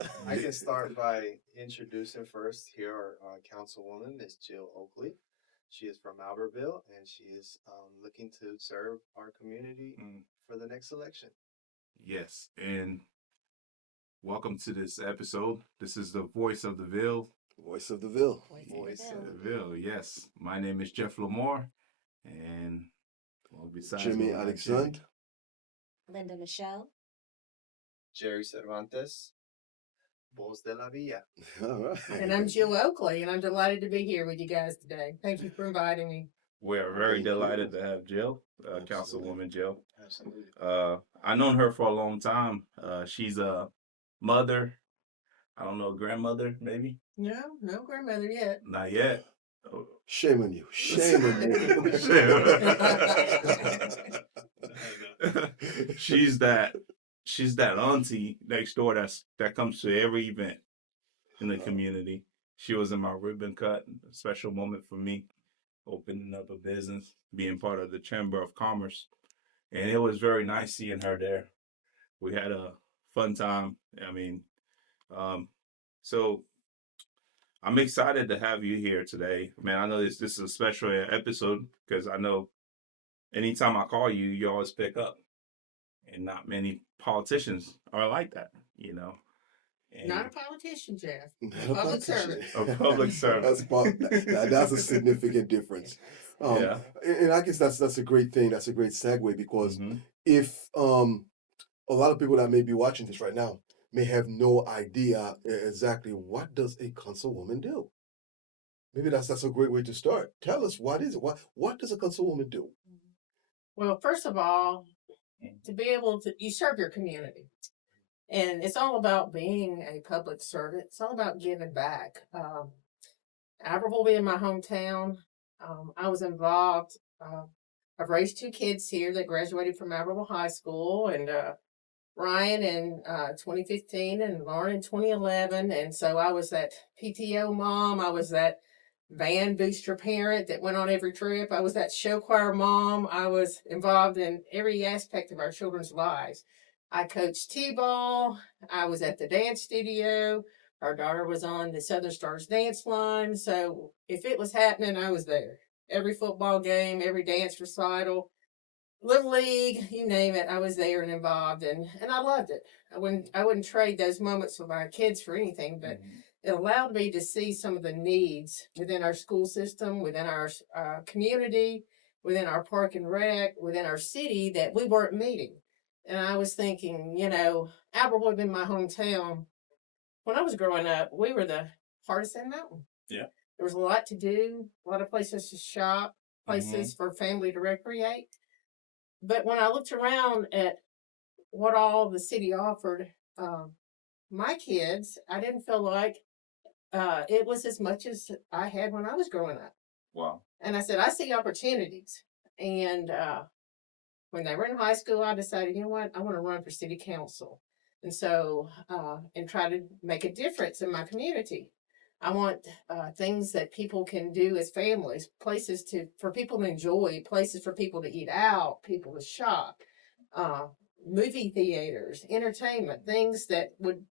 I can start by introducing first here our councilwoman, Miss Jill Oakley. She is from Albertville and she is looking to serve our community Mm, for the next election. yes, and welcome to this episode. This is the voice of the Ville. Voice of the Ville. Voice of The the Ville. Ville, yes. My name is Jeff Lamore, and well, besides Jimmy going by Jimmy, Alexandre. Linda Michelle. Jerry Cervantes, Voz de la Villa. All right. And I'm Jill Oakley, and I'm delighted to be here with you guys today. Thank you for inviting me. we are very Thank you. delighted to have Jill, Absolutely. Councilwoman Jill. Absolutely. I've known her for a long time. She's a mother. I don't know, grandmother, maybe? No grandmother yet. Not yet. Oh, Shame on you. Shame on you. she's that auntie next door that comes to every event in the community. She was in my ribbon cut, a special moment for me, opening up a business, being part of the Chamber of Commerce. And it was very nice seeing her there. We had a fun time. I mean, so I'm excited to have you here today. Man, I know this is a special episode because I know anytime I call you, you always pick up. And not many politicians are like that, you know. And Not a politician, Jeff. Not A public servant. A public servant. That's a significant difference. Yeah. And I guess that's a great thing. That's a great segue because Mhm. if a lot of people that may be watching this right now may have no idea exactly what does a councilwoman do. Maybe that's a great way to start. Tell us, what is it? What does a councilwoman do? Well, first of all, to be able to, you serve your community. And it's all about being a public servant. It's all about giving back. Albertville being my hometown, I was involved. I've raised two kids here that graduated from Albertville High School, and Ryan in 2015 and Lauren in 2011. And so I was that PTO mom. I was that van booster parent that went on every trip. I was that show choir mom. I was involved in every aspect of our children's lives. I coached T-ball. I was at the dance studio. Our daughter was on the Southern Stars dance line. So if it was happening, I was there. Every football game, every dance recital, Little League, you name it, I was there and involved, and I loved it. I wouldn't trade those moments with my kids for anything, but it allowed me to see some of the needs within our school system, within our community, within our park and rec, within our city that we weren't meeting. And I was thinking, Albertville had been my hometown. When I was growing up, we were the hardest in the mountain. Yeah. There was a lot to do, a lot of places to shop, places for family to recreate. But when I looked around at what all the city offered my kids, I didn't feel like it was as much as I had when I was growing up. Wow. And I said, I see opportunities. And when they were in high school, I decided, you know what, I want to run for city council. And so, and try to make a difference in my community. I want things that people can do as families, places for people to enjoy, places for people to eat out, people to shop, movie theaters, entertainment, things that would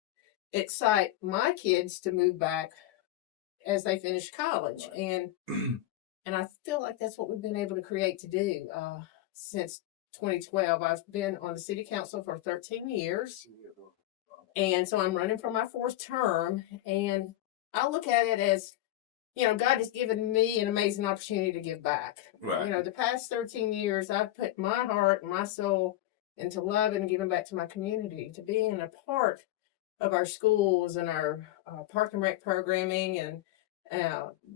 excite my kids to move back as they finish college. Right. And I feel like that's what we've been able to create to do since 2012. I've been on the city council for 13 years. And so I'm running for my fourth term. And I look at it as, God has given me an amazing opportunity to give back. Right. The past 13 years, I've put my heart and my soul into loving and giving back to my community, to being a part of our schools and our park and rec programming and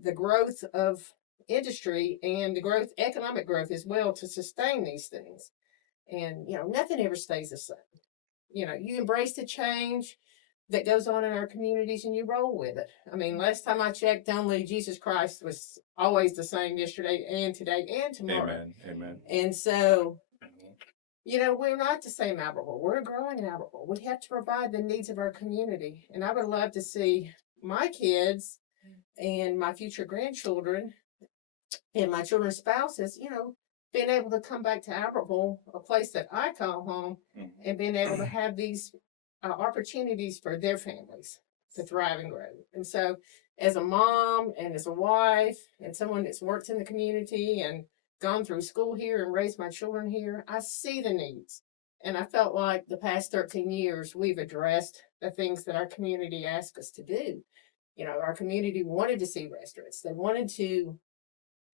the growth of industry and the economic growth as well, to sustain these things. And, nothing ever stays the same. You embrace the change that goes on in our communities and you roll with it. I mean, last time I checked, only Jesus Christ was always the same yesterday and today and tomorrow. Amen. And so, we're not the same Albertville. We're a growing Albertville. We have to provide the needs of our community. And I would love to see my kids and my future grandchildren and my children's spouses, being able to come back to Albertville, a place that I call home, and being able to have these opportunities for their families to thrive and grow. And so, as a mom and as a wife and someone that's worked in the community and gone through school here and raised my children here, I see the needs. And I felt like the past 13 years, we've addressed the things that our community asked us to do. You know, our community wanted to see restaurants. They wanted to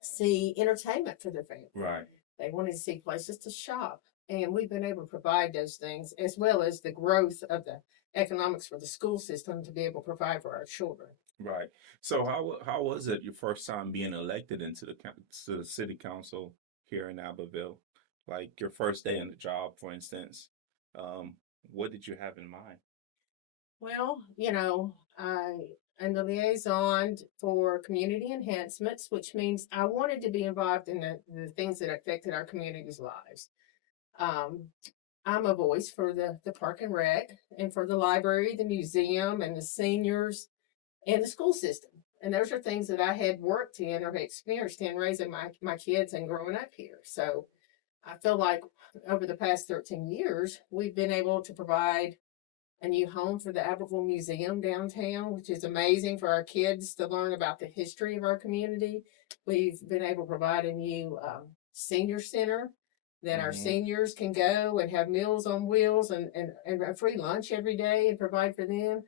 see entertainment for their family. Right. They wanted to see places to shop. And we've been able to provide those things as well as the growth of the economics for the school system to be able to provide for our children. Right. So how was it your first time being elected into to the city council here in Albertville? Like your first day on the job, for instance. What did you have in mind? Well, you know, I'm the liaison for community enhancements, which means I wanted to be involved in the things that affected our community's lives. I'm a voice for the park and rec and for the library, the museum, and the seniors and the school system. And those are things that I had worked in or experienced in raising my kids and growing up here. So I feel like over the past 13 years, we've been able to provide a new home for the Aberville Museum downtown, which is amazing for our kids to learn about the history of our community. We've been able to provide a new senior center that our seniors can go and have meals on wheels and a free lunch every day and provide for them.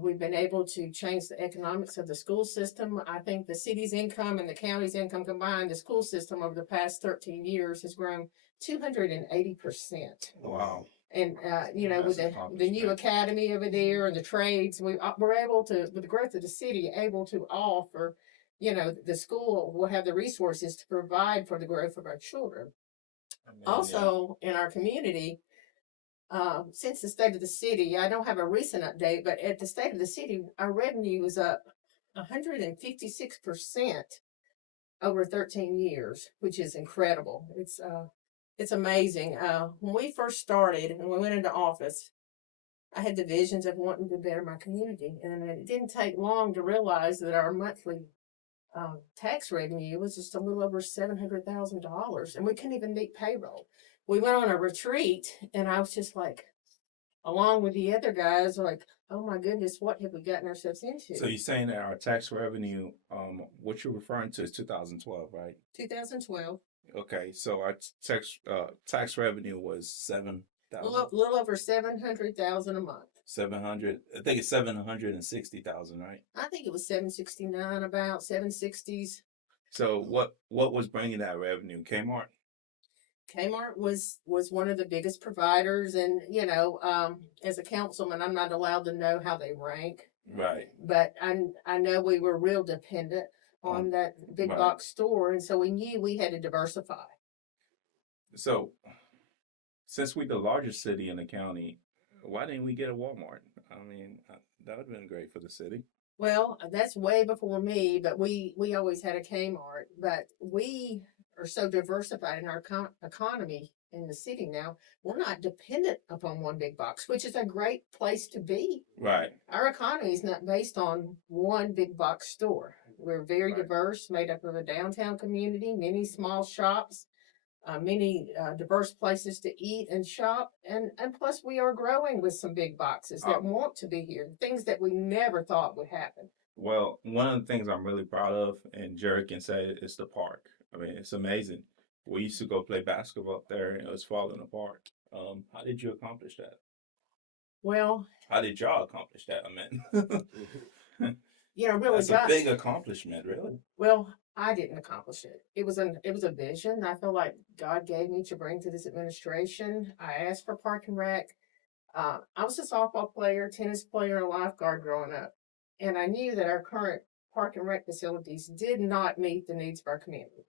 We've been able to change the economics of the school system. I think the city's income and the county's income combined, the school system over the past 13 years has grown 280%. Wow. And, you know, with the new academy over there and the trades, we're able to, with the growth of the city, able to offer, you know, the school will have the resources to provide for the growth of our children. Also, in our community, since the state of the city, I don't have a recent update, but at the state of the city, our revenue is up 156% over 13 years, which is incredible. It's amazing. When we first started and we went into office, I had the visions of wanting to better my community, and it didn't take long to realize that our monthly tax revenue was just a little over $700,000, and we couldn't even meet payroll. We went on a retreat, and I was just like, along with the other guys, like, oh my goodness, what have we gotten ourselves into? So you're saying that our tax revenue, what you're referring to is 2012, right? 2012. Okay, so our tax revenue was $7,000. Little over $700,000 a month. 700. I think it's 760,000, right? I think it was 769, about 760s. So what was bringing that revenue? Kmart. Kmart was one of the biggest providers, and you know, as a councilman, I'm not allowed to know how they rank. Right. But I know we were real dependent on that big box store, and so we knew we had to diversify. So, since we're the largest city in the county, why didn't we get a Walmart? I mean, that would have been great for the city. Well, that's way before me, but we always had a Kmart. But we are so diversified in our economy in the city now, we're not dependent upon one big box, which is a great place to be. Right. Our economy is not based on one big box store. We're very diverse, made up of a downtown community, many small shops, many diverse places to eat and shop, and plus we are growing with some big boxes that want to be here, things that we never thought would happen. Well, one of the things I'm really proud of, and Jared can say, is the park. I mean, it's amazing. We used to go play basketball up there, and it was falling apart. How did you accomplish that? Well, how did y'all accomplish that? I mean, you know, really, that's a big accomplishment, really. Well, I didn't accomplish it. It was a vision I feel like God gave me to bring to this administration. I asked for park and rec. I was a softball player, tennis player, and a lifeguard growing up, and I knew that our current park and rec facilities did not meet the needs of our community.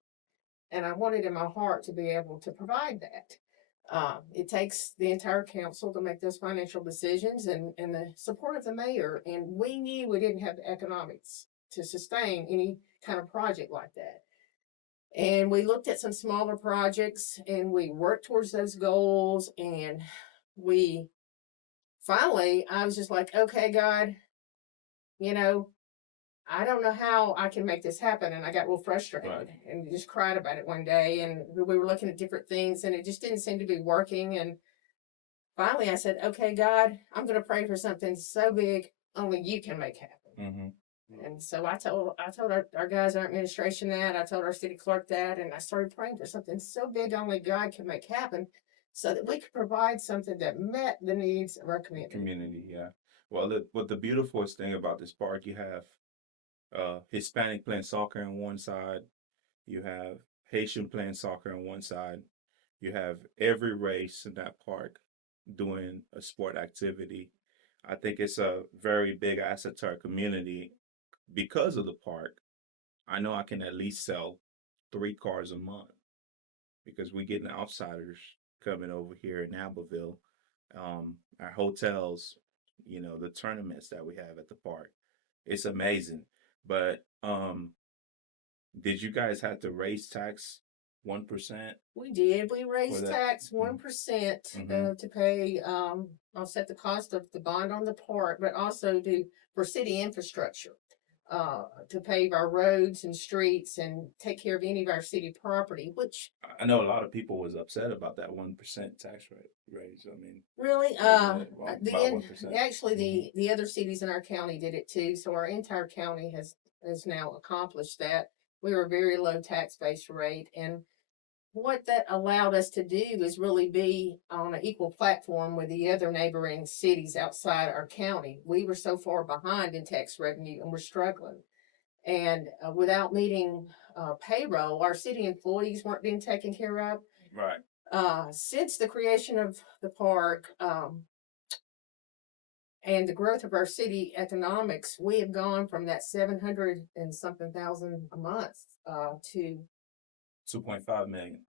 And I wanted in my heart to be able to provide that. It takes the entire council to make those financial decisions and the support of the mayor. And we knew we didn't have the economics to sustain any kind of project like that. And we looked at some smaller projects and we worked towards those goals. And we finally, I was just like, okay, God, you know, I don't know how I can make this happen. And I got real frustrated and just cried about it one day. And we were looking at different things and it just didn't seem to be working. And finally I said, okay, God, I'm going to pray for something so big only you can make happen. And so I told our guys in our administration that, I told our city clerk that, and I started praying for something so big only God can make happen so that we could provide something that met the needs of our community. Yeah. Well, the beautifulest thing about this park, you have Hispanic playing soccer on one side, you have Haitian playing soccer on one side, you have every race in that park doing a sport activity. I think it's a very big asset to our community because of the park. I know I can at least sell 3 cars a month because we getting outsiders coming over here in Abbeville. Our hotels, the tournaments that we have at the park, it's amazing. But did you guys have to raise tax 1%? We did. We raised that- tax 1% Mhm. to pay offset the cost of the bond on the park, but also for city infrastructure. To pave our roads and streets and take care of any of our city property, which I know a lot of people was upset about that 1% tax rate raise. I mean, really, about 1%. actually the other cities in our county did it too. So our entire county has now accomplished that. We were a very low tax base rate, and what that allowed us to do is really be on an equal platform with the other neighboring cities outside our county. We were so far behind in tax revenue and we're struggling. And without meeting payroll, our city employees weren't being taken care of. Right. Since the creation of the park and the growth of our city economics, we have gone from that 700 and something thousand a month to 2.5 million.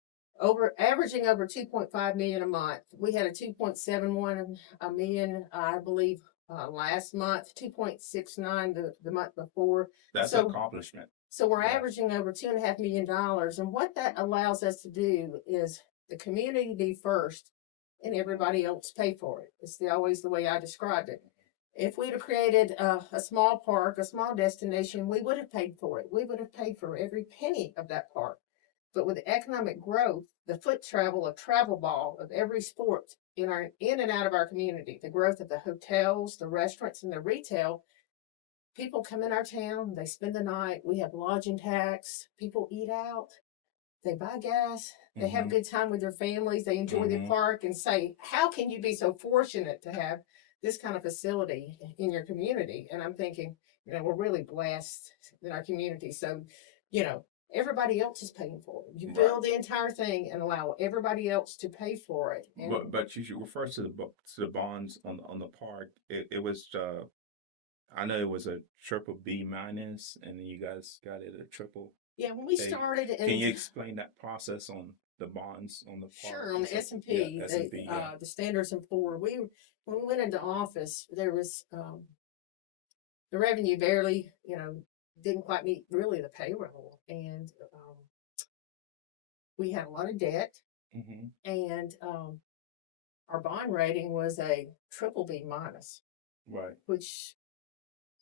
averaging over 2.5 million a month. We had a 2.71 a million, I believe, last month, 2.69 the month before. That's an accomplishment. So we're averaging over $2.5 million. And what that allows us to do is the community be first and everybody else pay for it. It's always the way I described it. If we'd have created a small park, a small destination, we would have paid for it. We would have paid for every penny of that park. But with the economic growth, the foot travel of travel ball of every sport in and out of our community, the growth of the hotels, the restaurants, and the retail, people come in our town, they spend the night, we have lodging tax, people eat out, they buy gas, they have a good time with their families, they enjoy the park, and say, how can you be so fortunate to have this kind of facility in your community? And I'm thinking, we're really blessed in our community. So, everybody else is paying for it. You build the entire thing and allow everybody else to pay for it. And But you should refer to the bonds on the park. It was I know it was a BBB minus, and then you guys got it a triple. Yeah, when we started, can you explain that process on the bonds on the park? Sure, on the S&P, the Standards and Poor. When we went into office, there was the revenue barely, didn't quite meet really the payroll, and we had a lot of debt, and our bond rating was a BBB minus, right, which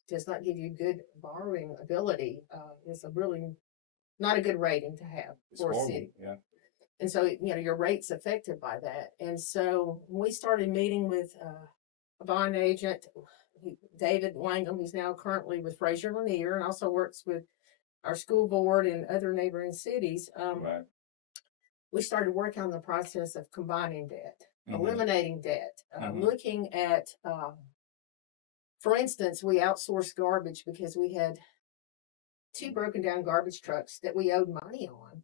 does not give you good borrowing ability. It's a really not a good rating to have for a city. Yeah. And so, your rate's affected by that. And so we started meeting with a bond agent, David Wangham, who's now currently with Fraser Lanier and also works with our school board and other neighboring cities. Right. We started working on the process of combining debt, eliminating debt, looking at, for instance, we outsourced garbage because we had 2 broken down garbage trucks that we owed money on.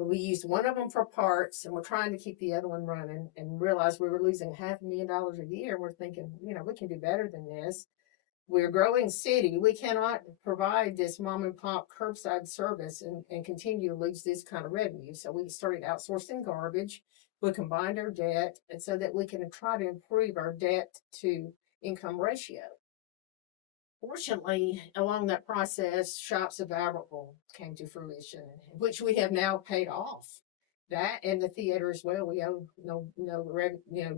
We used one of them for parts, and we're trying to keep the other one running, and realized we were losing $500,000 a year. We're thinking, we can do better than this. We're a growing city. We cannot provide this mom and pop curbside service and continue to lose this kind of revenue. So we started outsourcing garbage. We combined our debt, and so that we can try to improve our debt to income ratio. Fortunately, along that process, Shops of Aberville came to fruition, which we have now paid off. That and the theater as well. We owe no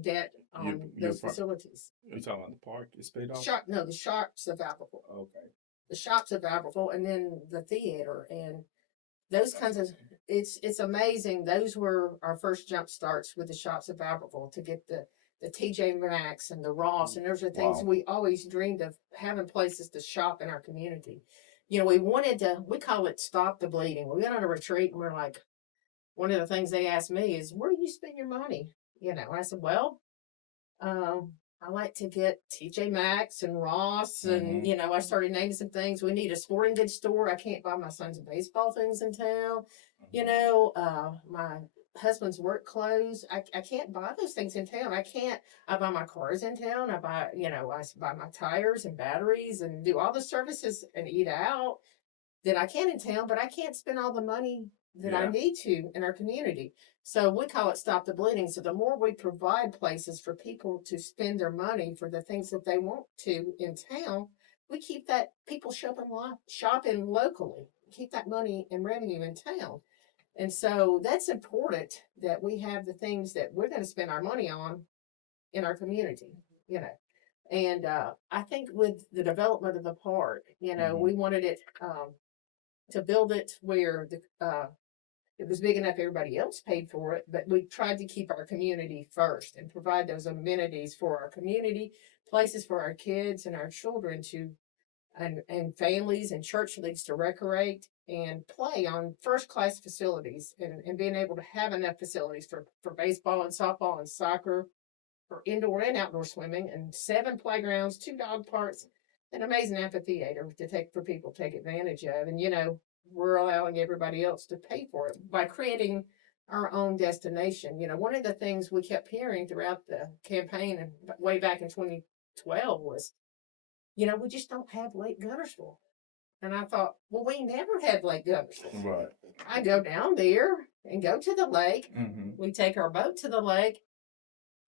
debt on those facilities. You're talking about the park? It's paid off. The Shops of Aberville. Okay. The Shops of Aberville, and then the theater, and those kinds of. It's amazing. Those were our first jump starts with the Shops of Aberville to get the the TJ Maxx and the Ross, and those are things Wow. we always dreamed of, having places to shop in our community. We call it stop the bleeding. We went on a retreat and we're like, one of the things they asked me is, where do you spend your money? And I said, well, I like to get TJ Maxx and Ross, and I started naming some things. We need a sporting goods store. I can't buy my son's baseball things in town. My husband's work clothes. I can't buy those things in town. I buy my cars in town. I buy my tires and batteries and do all the services and eat out that I can in town, but I can't spend all the money that I need to in our community. So we call it stop the bleeding. So the more we provide places for people to spend their money for the things that they want to in town, we keep that people shopping locally, keep that money and revenue in town. And so that's important that we have the things that we're going to spend our money on in our community. And I think with the development of the park, we wanted it to build it where it was big enough everybody else paid for it, but we tried to keep our community first and provide those amenities for our community, places for our kids and our children and families and church leagues to recreate and play on first class facilities, and being able to have enough facilities for baseball and softball and soccer, for indoor and outdoor swimming, and 7 playgrounds, 2 dog parks, an amazing amphitheater for people to take advantage of. And we're allowing everybody else to pay for it by creating our own destination. One of the things we kept hearing throughout the campaign and way back in 2012 was, we just don't have Lake Guntersville. And I thought, well, we never had Lake Guntersville. Right. I go down there and go to the lake. We take our boat to the lake,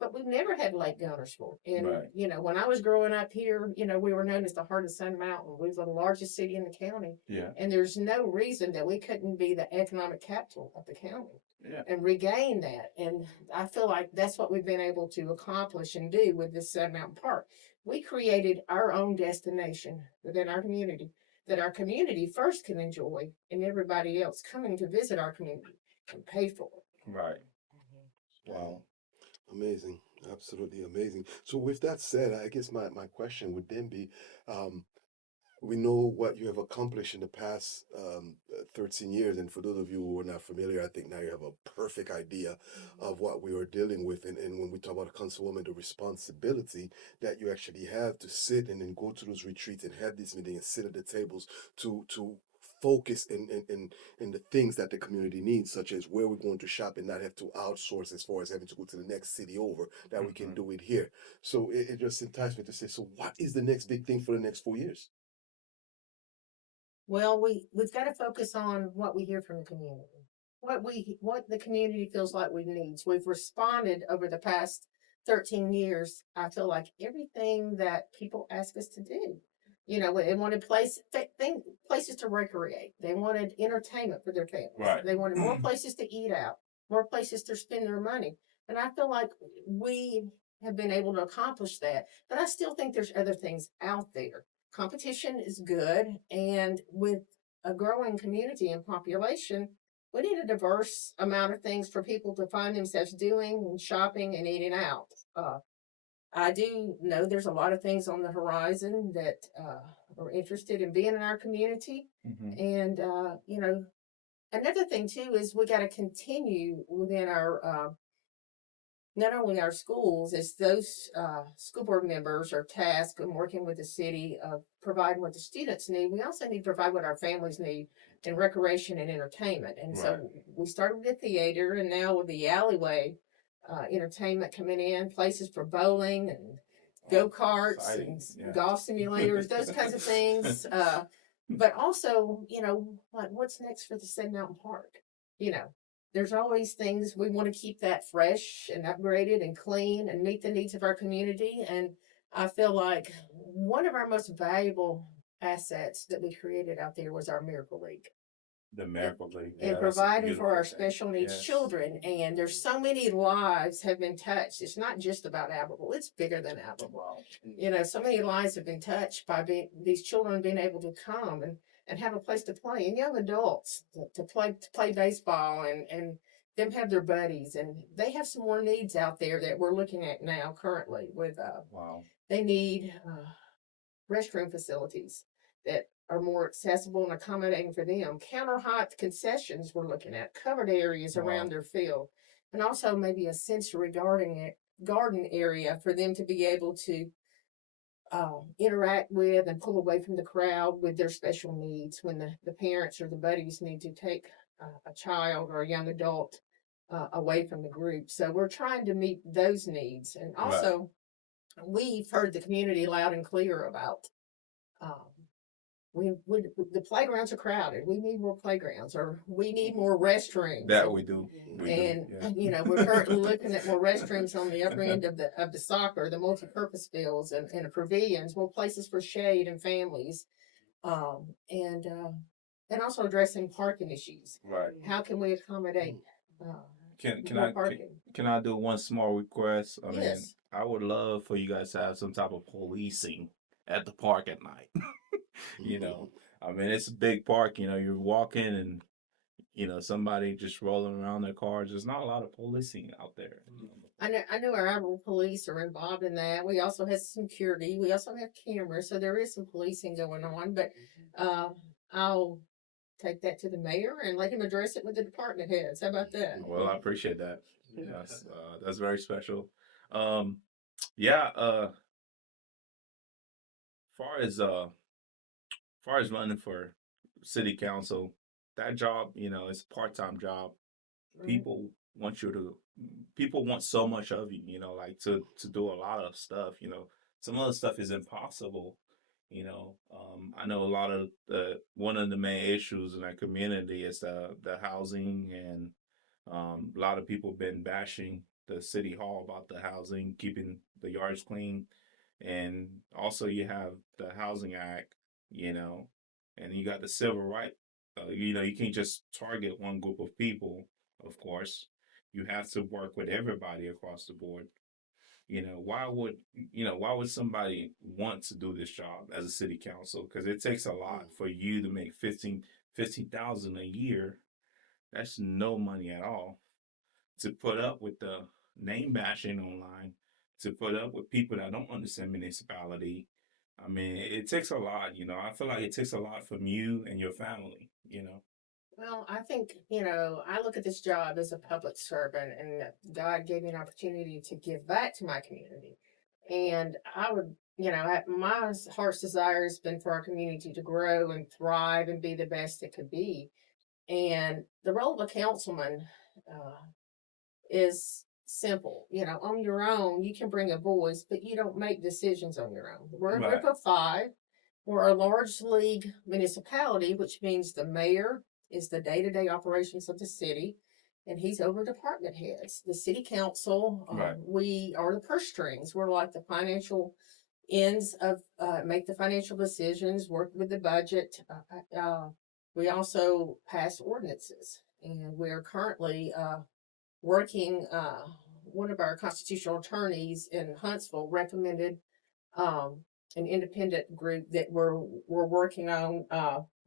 but we've never had Lake Guntersville. And, when I was growing up here, we were known as the Heart of Sun Mountain. We were the largest city in the county. Yeah. And there's no reason that we couldn't be the economic capital of the county and regain that. And I feel like that's what we've been able to accomplish and do with this Sun Mountain Park. We created our own destination within our community that our community first can enjoy, and everybody else coming to visit our community can pay for it. Right. Wow. Amazing. Absolutely amazing. So with that said, I guess my question would then be, we know what you have accomplished in the past 13 years. And for those of you who are not familiar, I think now you have a perfect idea of what we are dealing with. And when we talk about a councilwoman, the responsibility that you actually have to sit and then go to those retreats and have these meetings and sit at the tables to focus in the things that the community needs, such as where we're going to shop and not have to outsource as far as having to go to the next city over, that we can do it here. So it just enticed me to say, so what is the next big thing for the next 4 years? Well, we've got to focus on what we hear from the community, what the community feels like we need. So we've responded over the past 13 years. I feel like everything that people ask us to do. They wanted places to recreate. They wanted entertainment for their families. Right. They wanted more places to eat out, more places to spend their money. And I feel like we have been able to accomplish that. But I still think there's other things out there. Competition is good, and with a growing community and population, we need a diverse amount of things for people to find themselves doing and shopping and eating out. I do know there's a lot of things on the horizon that are interested in being in our community. And, another thing too is we got to continue within our, not only our schools, as those school board members are tasked in working with the city of providing what the students need, we also need to provide what our families need in recreation and entertainment. And so we started with the theater, and now with the alleyway, entertainment coming in, places for bowling and go-karts and golf simulators, those kinds of things. But also, like what's next for the City Mountain Park? There's always things we want to keep that fresh and upgraded and clean and meet the needs of our community. And I feel like one of our most valuable assets that we created out there was our Miracle League. The Miracle League. And providing for our special needs children. And there's so many lives have been touched. It's not just about Aberville. It's bigger than Aberville. So many lives have been touched by these children being able to come and have a place to play, and young adults to play baseball and them have their buddies, and they have some more needs out there that we're looking at now currently with, Wow. they need restroom facilities that are more accessible and accommodating for them. Counter height concessions we're looking at, covered areas Wow. around their field, and also maybe a sensory garden area for them to be able to interact with and pull away from the crowd with their special needs when the parents or the buddies need to take a child or a young adult away from the group. So we're trying to meet those needs. And also, we've heard the community loud and clear about the playgrounds are crowded. We need more playgrounds, or we need more restrooms. That we do. And Yeah. you know, we're currently looking at more restrooms on the upper end of the soccer, the multi-purpose fields, and the pavilions, more places for shade and families, and also addressing parking issues. Right. How can we accommodate? Can more I parking? can I do one small request? I mean, Yes. I would love for you guys to have some type of policing at the park at night. You know, I mean, it's a big park. You know, you're walking and you know somebody just rolling around their cars. There's not a lot of policing out there. I know our Albertville police are involved in that. We also have security. We also have cameras, so there is some policing going on. But I'll take that to the mayor and let him address it with the department heads. How about that? Well, I appreciate that. Yes, that's very special. Far as running for city council, that job, you know, it's a part-time job. Right. People want so much of you, you know, like to do a lot of stuff, you know. Some other stuff is impossible, you know. I know a lot of one of the main issues in our community is the housing, and a lot of people been bashing the city hall about the housing, keeping the yards clean. And also you have the Housing Act, you know, and you got the civil right. You know, you can't just target one group of people, of course. You have to work with everybody across the board. You know, why would somebody want to do this job as a city council? Because it takes a lot for you to make 15,000 a year. That's no money at all. To put up with the name bashing online, to put up with people that don't understand municipality. I mean, it takes a lot, you know. I feel like it takes a lot from you and your family, you know. Well, I think, you know, I look at this job as a public servant, and God gave me an opportunity to give back to my community. And I would, you know, my heart's desire has been for our community to grow and thrive and be the best it could be. And the role of a councilman is simple. You know, on your own, you can bring a voice, but you don't make decisions on your own. We're a group of 5. We're a large league municipality, which means the mayor is the day-to-day operations of the city, and he's over department heads. The city council, we are the purse strings. We're like the financial ends of, make the financial decisions, work with the budget. We also pass ordinances, and we're currently working, one of our constitutional attorneys in Huntsville recommended an independent group that we're working on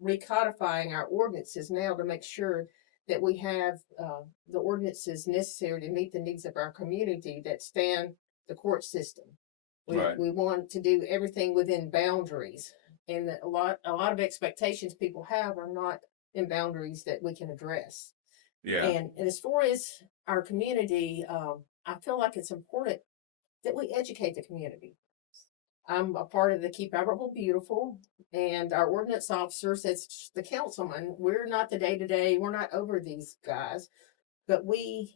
recodifying our ordinances now to make sure that we have the ordinances necessary to meet the needs of our community that span the court system. We want to do everything within boundaries, and a lot of expectations people have are not in boundaries that we can address. Yeah. And as far as our community, I feel like it's important that we educate the community. I'm a part of the Keep Albertville Beautiful, and our ordinance officers, it's the councilman. We're not the day-to-day, we're not over these guys, but we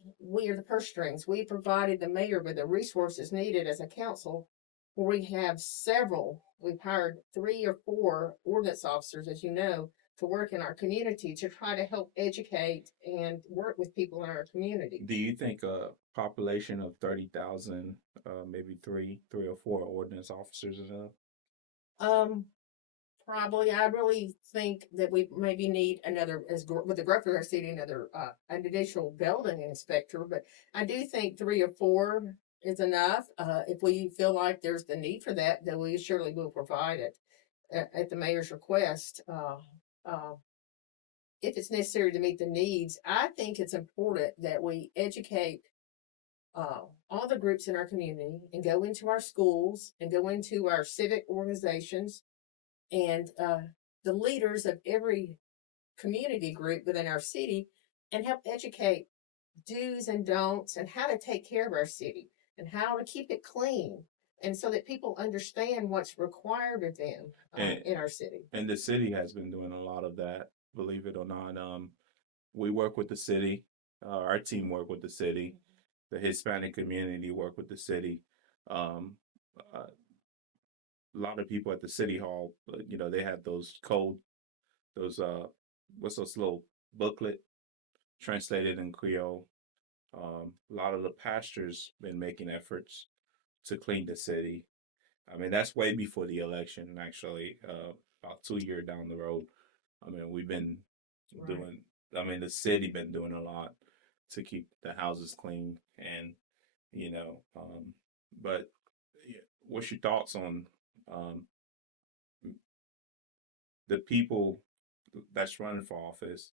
are the purse strings. We provided the mayor with the resources needed as a council, where we have we've hired 3 or 4 ordinance officers, as you know, to work in our community to try to help educate and work with people in our community. Do you think a population of 30,000, maybe three or 4 ordinance officers is enough? Probably. I really think that we maybe need another, with the growth of our city, another an additional building inspector. But I do think 3 or 4 is enough. If we feel like there's the need for that, then we surely will provide it at the mayor's request. if it's necessary to meet the needs, I think it's important that we educate all the groups in our community and go into our schools and go into our civic organizations and the leaders of every community group within our city and help educate do's and don'ts and how to take care of our city and how to keep it clean and so that people understand what's required of them in our city. And the city has been doing a lot of that, believe it or not. We work with the city. Our team work with the city. The Hispanic community work with the city. A lot of people at the city hall, they have those what's those little booklet translated in Creole. A lot of the pastors been making efforts to clean the city. I mean, that's way before the election, actually, about 2 years down the road. I mean, we've been the city been doing a lot to keep the houses clean and, but what's your thoughts on the people that's running for office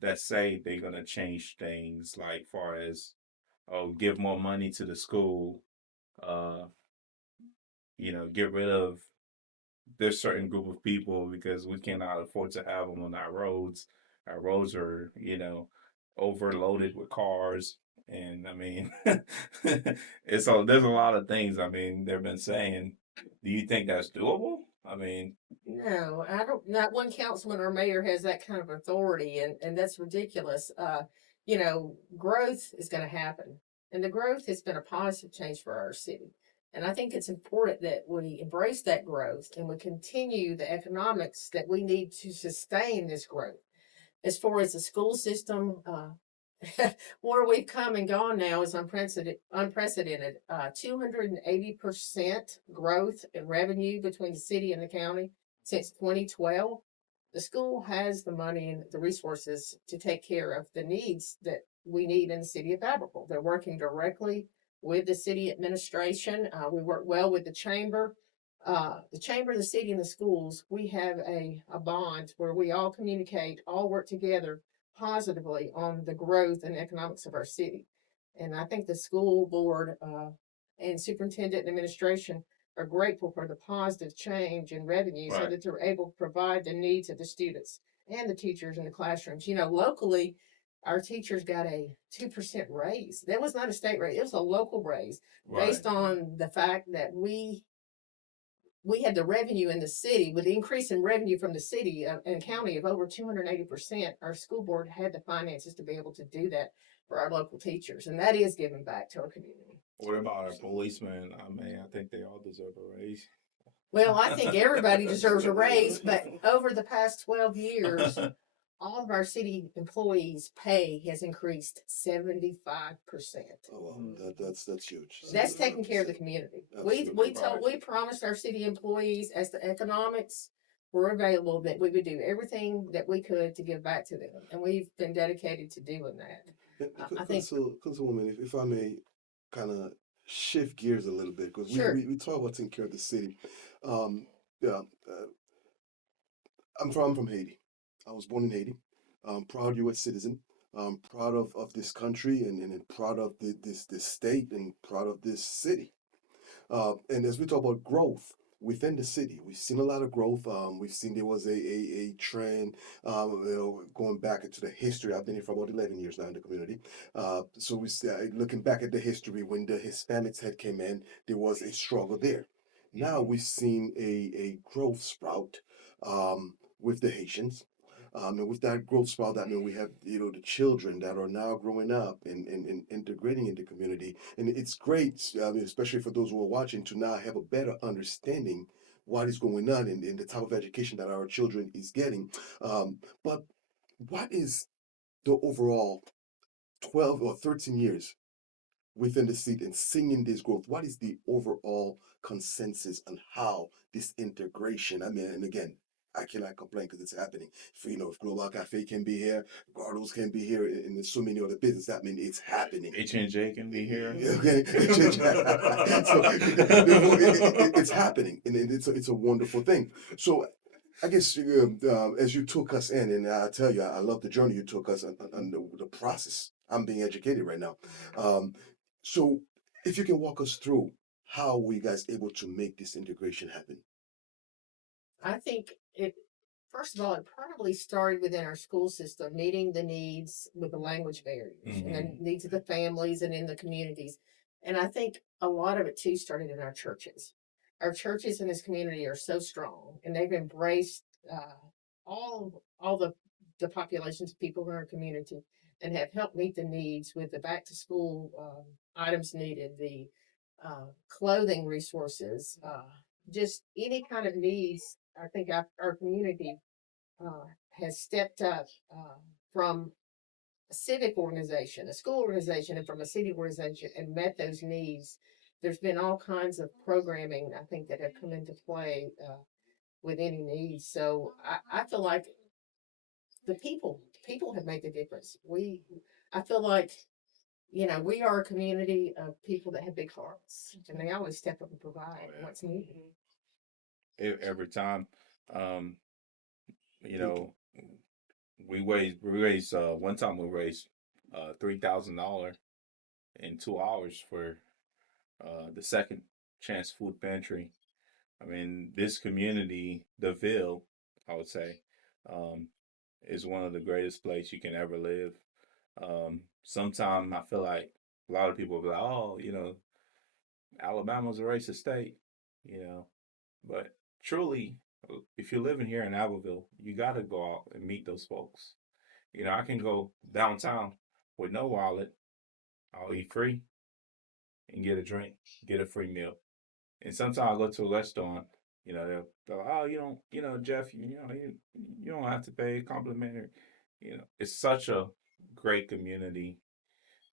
that say they're going to change things like far as, give more money to the school, get rid of this certain group of people because we cannot afford to have them on our roads. Our roads are, overloaded with cars. And I mean, there's a lot of things, they've been saying. Do you think that's doable? I mean, no, I don't. Not one councilman or mayor has that kind of authority, and that's ridiculous. Growth is going to happen, and the growth has been a positive change for our city. And I think it's important that we embrace that growth and we continue the economics that we need to sustain this growth. As far as the school system, where we've come and gone now is unprecedented. 280% growth in revenue between the city and the county since 2012. The school has the money and the resources to take care of the needs that we need in the city of Aberville. They're working directly with the city administration. We work well with the chamber. The chamber, the city, and the schools, we have a bond where we all communicate, all work together positively on the growth and economics of our city. And I think the school board and superintendent and administration are grateful for the positive change in revenue so that they're able to provide the needs of the students and the teachers in the classrooms. Locally, our teachers got a 2% raise. That was not a state raise. It was a local raise based on the fact that we had the revenue in the city. With the increase in revenue from the city and county of over 280%, our school board had the finances to be able to do that for our local teachers. And that is giving back to our community. What about our policemen? I think they all deserve a raise. Well, I think everybody deserves a raise, but over the past 12 years, all of our city employees' pay has increased 75%. Oh, well, that's huge. That's taking care of the community. We promised our city employees, as the economics were available, that we would do everything that we could to give back to them, and we've been dedicated to doing that. I think, Councilwoman, if I may, kind of shift gears a little bit because we talk about taking care of the city. I'm from Haiti. I was born in Haiti. Proud U.S. citizen. Proud of this country and proud of this state and proud of this city. And as we talk about growth within the city, we've seen a lot of growth. We've seen there was a trend, going back into the history. I've been here for about 11 years now in the community. So we looking back at the history when the Hispanics had came in, there was a struggle there. Now we've seen a growth sprout with the Haitians. And with that growth sprout, that means we have, the children that are now growing up and integrating in the community. And it's great, especially for those who are watching, to now have a better understanding what is going on and the type of education that our children is getting. But what is the overall 12 or 13 years within the city and seeing this growth? What is the overall consensus on how this integration, and again, I cannot complain because it's happening. If Global Cafe can be here, Gardo's can be here, and so many other businesses, it's happening. H&J can be here. Okay. So it's happening, and it's a wonderful thing. So I guess as you took us in, and I tell you, I love the journey you took us on the process. I'm being educated right now. Um, so, if you can walk us through how were you guys able to make this integration happen? I think it, first of all, it probably started within our school system, meeting the needs with the language barriers and the needs of the families and in the communities. And I think a lot of it too started in our churches. Our churches in this community are so strong, and they've embraced all the populations of people in our community, and have helped meet the needs with the back to school items needed, the clothing resources, just any kind of needs. I think our community has stepped up from a civic organization, a school organization, and from a city organization, and met those needs. There's been all kinds of programming, I think, that have come into play with any needs. So I feel like the people have made the difference. I feel like, we are a community of people that have big hearts, and they always step up and provide what's needed. Every time. Um, you know, we raised one time we raised $3,000 in 2 hours for the second chance food pantry. I mean, this community, the Ville, I would say, um, is one of the greatest places you can ever live. Sometimes I feel like a lot of people be like, oh, Alabama's a racist state, you know, but truly, if you're living here in Abbeville, you got to go out and meet those folks. I can go downtown with no wallet. I'll eat free and get a drink, get a free meal. And sometimes I go to a restaurant, they'll oh, Jeff, you don't have to pay complimentary. It's such a great community.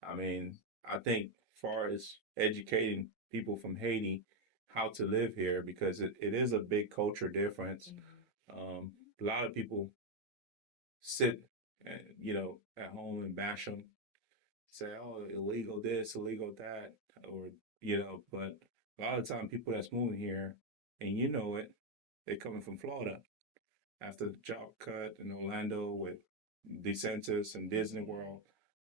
I mean, I think far as educating people from Haiti how to live here, because it is a big culture difference. A lot of people sit, at home and bash them, say, oh, illegal this, illegal that, or, but a lot of time people that's moving here, and they're coming from Florida after the job cut in Orlando with DeSantis and Disney World.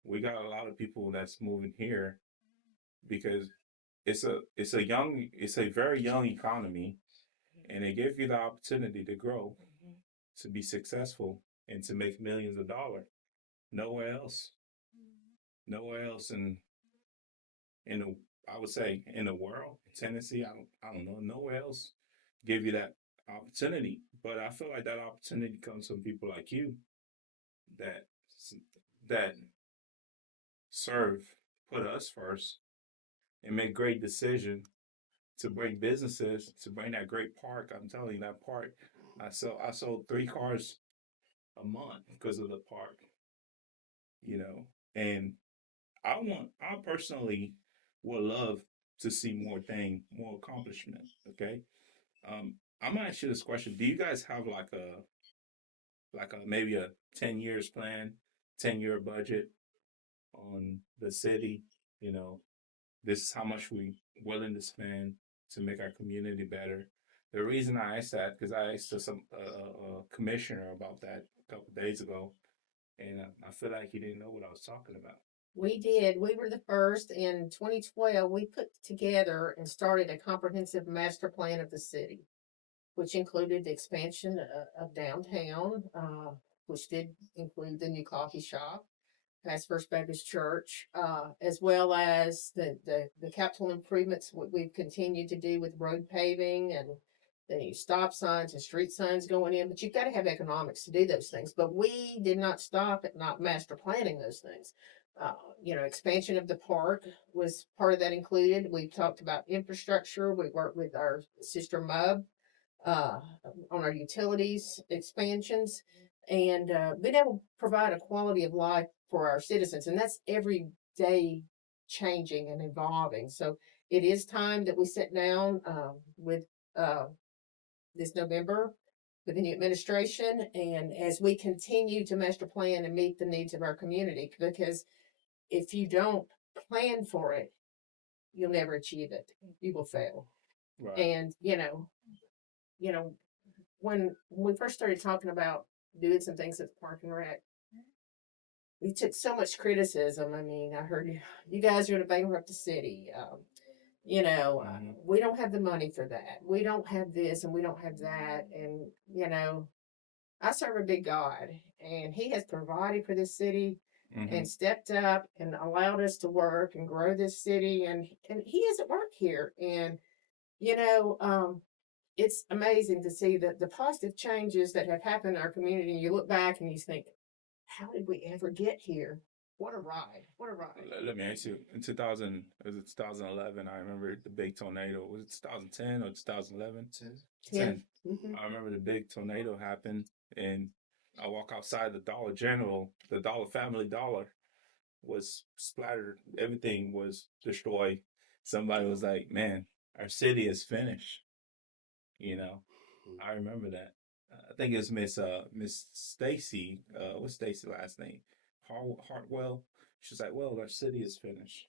We got a lot of people that's moving here because it's a very young economy, and it gives you the opportunity to grow, to be successful, and to make millions of dollars. Nowhere else. Nowhere else in the I would say in the world, Tennessee, I don't know, nowhere else give you that opportunity. But I feel like that opportunity comes from people like you that that serve, put us first, and make great decision to bring businesses, to bring that great park. I'm telling you, that park. I sold 3 cars a month because of the park. And I personally would love to see more accomplishment. Okay, I'm gonna ask you this question: do you guys have like a maybe a 10 years plan, 10-year budget on the city? You know, this is how much we willing to spend to make our community better. The reason I asked that because I asked some commissioner about that a couple of days ago, and I feel like he didn't know what I was talking about. We did. We were the first in 2012. We put together and started a comprehensive master plan of the city, which included the expansion of downtown, which did include the new coffee shop, past First Baptist Church, as well as the capital improvements we've continued to do with road paving and the new stop signs and street signs going in. But you've got to have economics to do those things. But we did not stop at not master planning those things. Expansion of the park was part of that included. We talked about infrastructure. We worked with our sister MUB on our utilities expansions, and being able to provide a quality of life for our citizens. And that's every day changing and evolving. So it is time that we sit down with this November with the new administration, and as we continue to master plan and meet the needs of our community, because if you don't plan for it, you'll never achieve it. You will fail. Right. And you know, when we first started talking about doing some things at the Park and Rec, we took so much criticism. I mean, I heard you guys are going to bankrupt the city. We don't have the money for that. We don't have this and we don't have that. And, I serve a big God, and He has provided for this city and stepped up and allowed us to work and grow this city. And He is at work here. And, you know, um, it's amazing to see the positive changes that have happened in our community. You look back and you think, how did we ever get here? What a ride. What a ride. Let me ask you. In 2000, was it 2011? I remember the big tornado. Was it 2010 or 2011? 10. Mm-hmm. I remember the big tornado happened, and I walk outside the Dollar General. The Family Dollar was splattered. Everything was destroyed. Somebody was like, "Man, our city is finished." I remember that. I think it's Miss Stacy. What's Stacy's last name? Hartwell. She's like, "Well, our city is finished.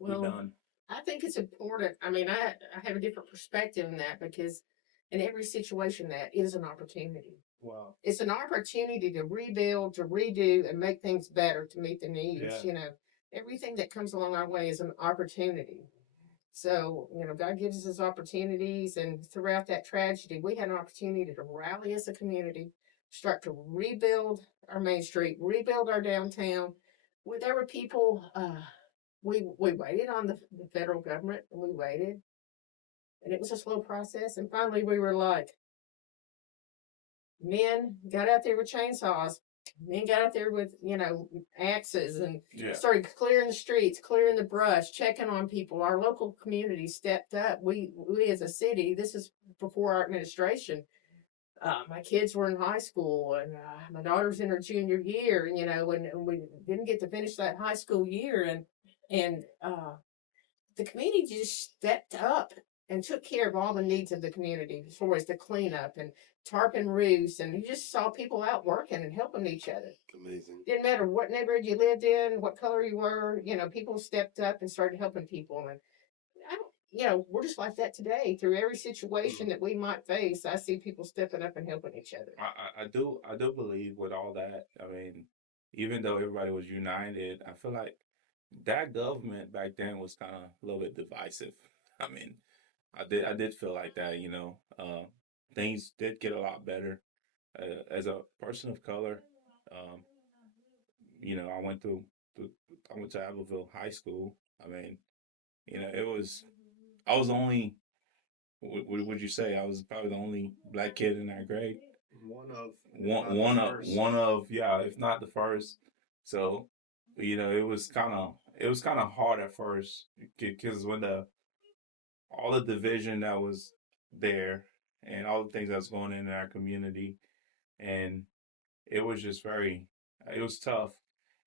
Well, We're done." I think it's important. I mean, I have a different perspective in that because in every situation that is an opportunity. Wow. It's an opportunity to rebuild, to redo, and make things better to meet the needs. Yeah. Everything that comes along our way is an opportunity. So, God gives us opportunities, and throughout that tragedy, we had an opportunity to rally as a community, start to rebuild our Main Street, rebuild our downtown. There were people, we waited on the federal government, and we waited, and it was a slow process, and finally we were like, men got out there with chainsaws. Men got out there with, axes and started clearing the streets, clearing the brush, checking on people. Our local community stepped up. We as a city, this is before our administration. My kids were in high school, and my daughter's in her junior year, and we didn't get to finish that high school year. And the community just stepped up and took care of all the needs of the community as far as the cleanup and tarping roofs, and you just saw people out working and helping each other. Amazing. Didn't matter what neighborhood you lived in, what color you were, people stepped up and started helping people. And we're just like that today. Through every situation that we might face, I see people stepping up and helping each other. I do believe with all that. I mean, even though everybody was united, I feel like that government back then was kind of a little bit divisive. I mean, I did feel like that. Things did get a lot better. As a person of color, I went to Abbeville High School. I mean, I was the only. What would you say? I was probably the only black kid in that grade. One of, yeah, if not the first. So, it was kind of hard at first because when all the division that was there and all the things that was going in our community, and it was just it was tough.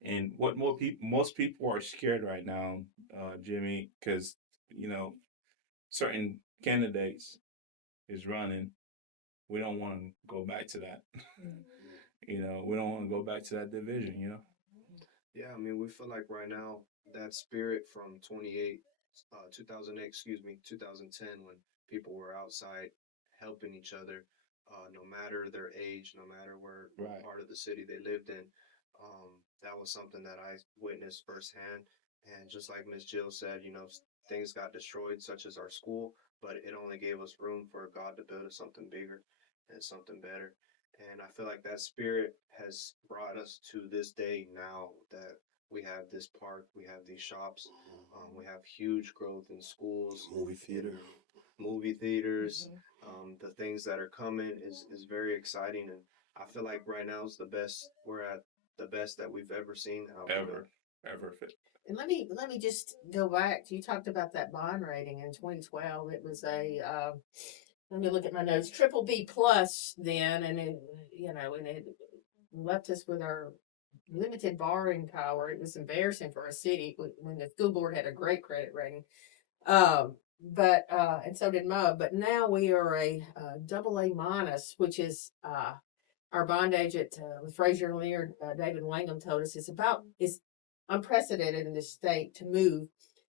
And what most people are scared right now, Jimmy, because certain candidates is running. We don't want to go back to that. We don't want to go back to that division. Yeah, I mean, we feel like right now that spirit from 2008, 2010, when people were outside helping each other, no matter their age, no matter where part of the city they lived in. That was something that I witnessed firsthand. And just like Ms. Jill said, things got destroyed, such as our school, but it only gave us room for God to build us something bigger and something better. And I feel like that spirit has brought us to this day now that we have this park, we have these shops, we have huge growth in schools, movie theaters. The things that are coming is very exciting, and I feel like right now is the best. We're at the best that we've ever seen. Ever. And let me just go back. You talked about that bond rating in 2012. It was let me look at my notes. Triple B plus then, and it left us with our limited borrowing power. It was embarrassing for a city when the school board had a great credit rating. But and so did MUB. But now we are a double A minus, which is our bond agent with Fraser Lear, David Langham told us is unprecedented in this state to move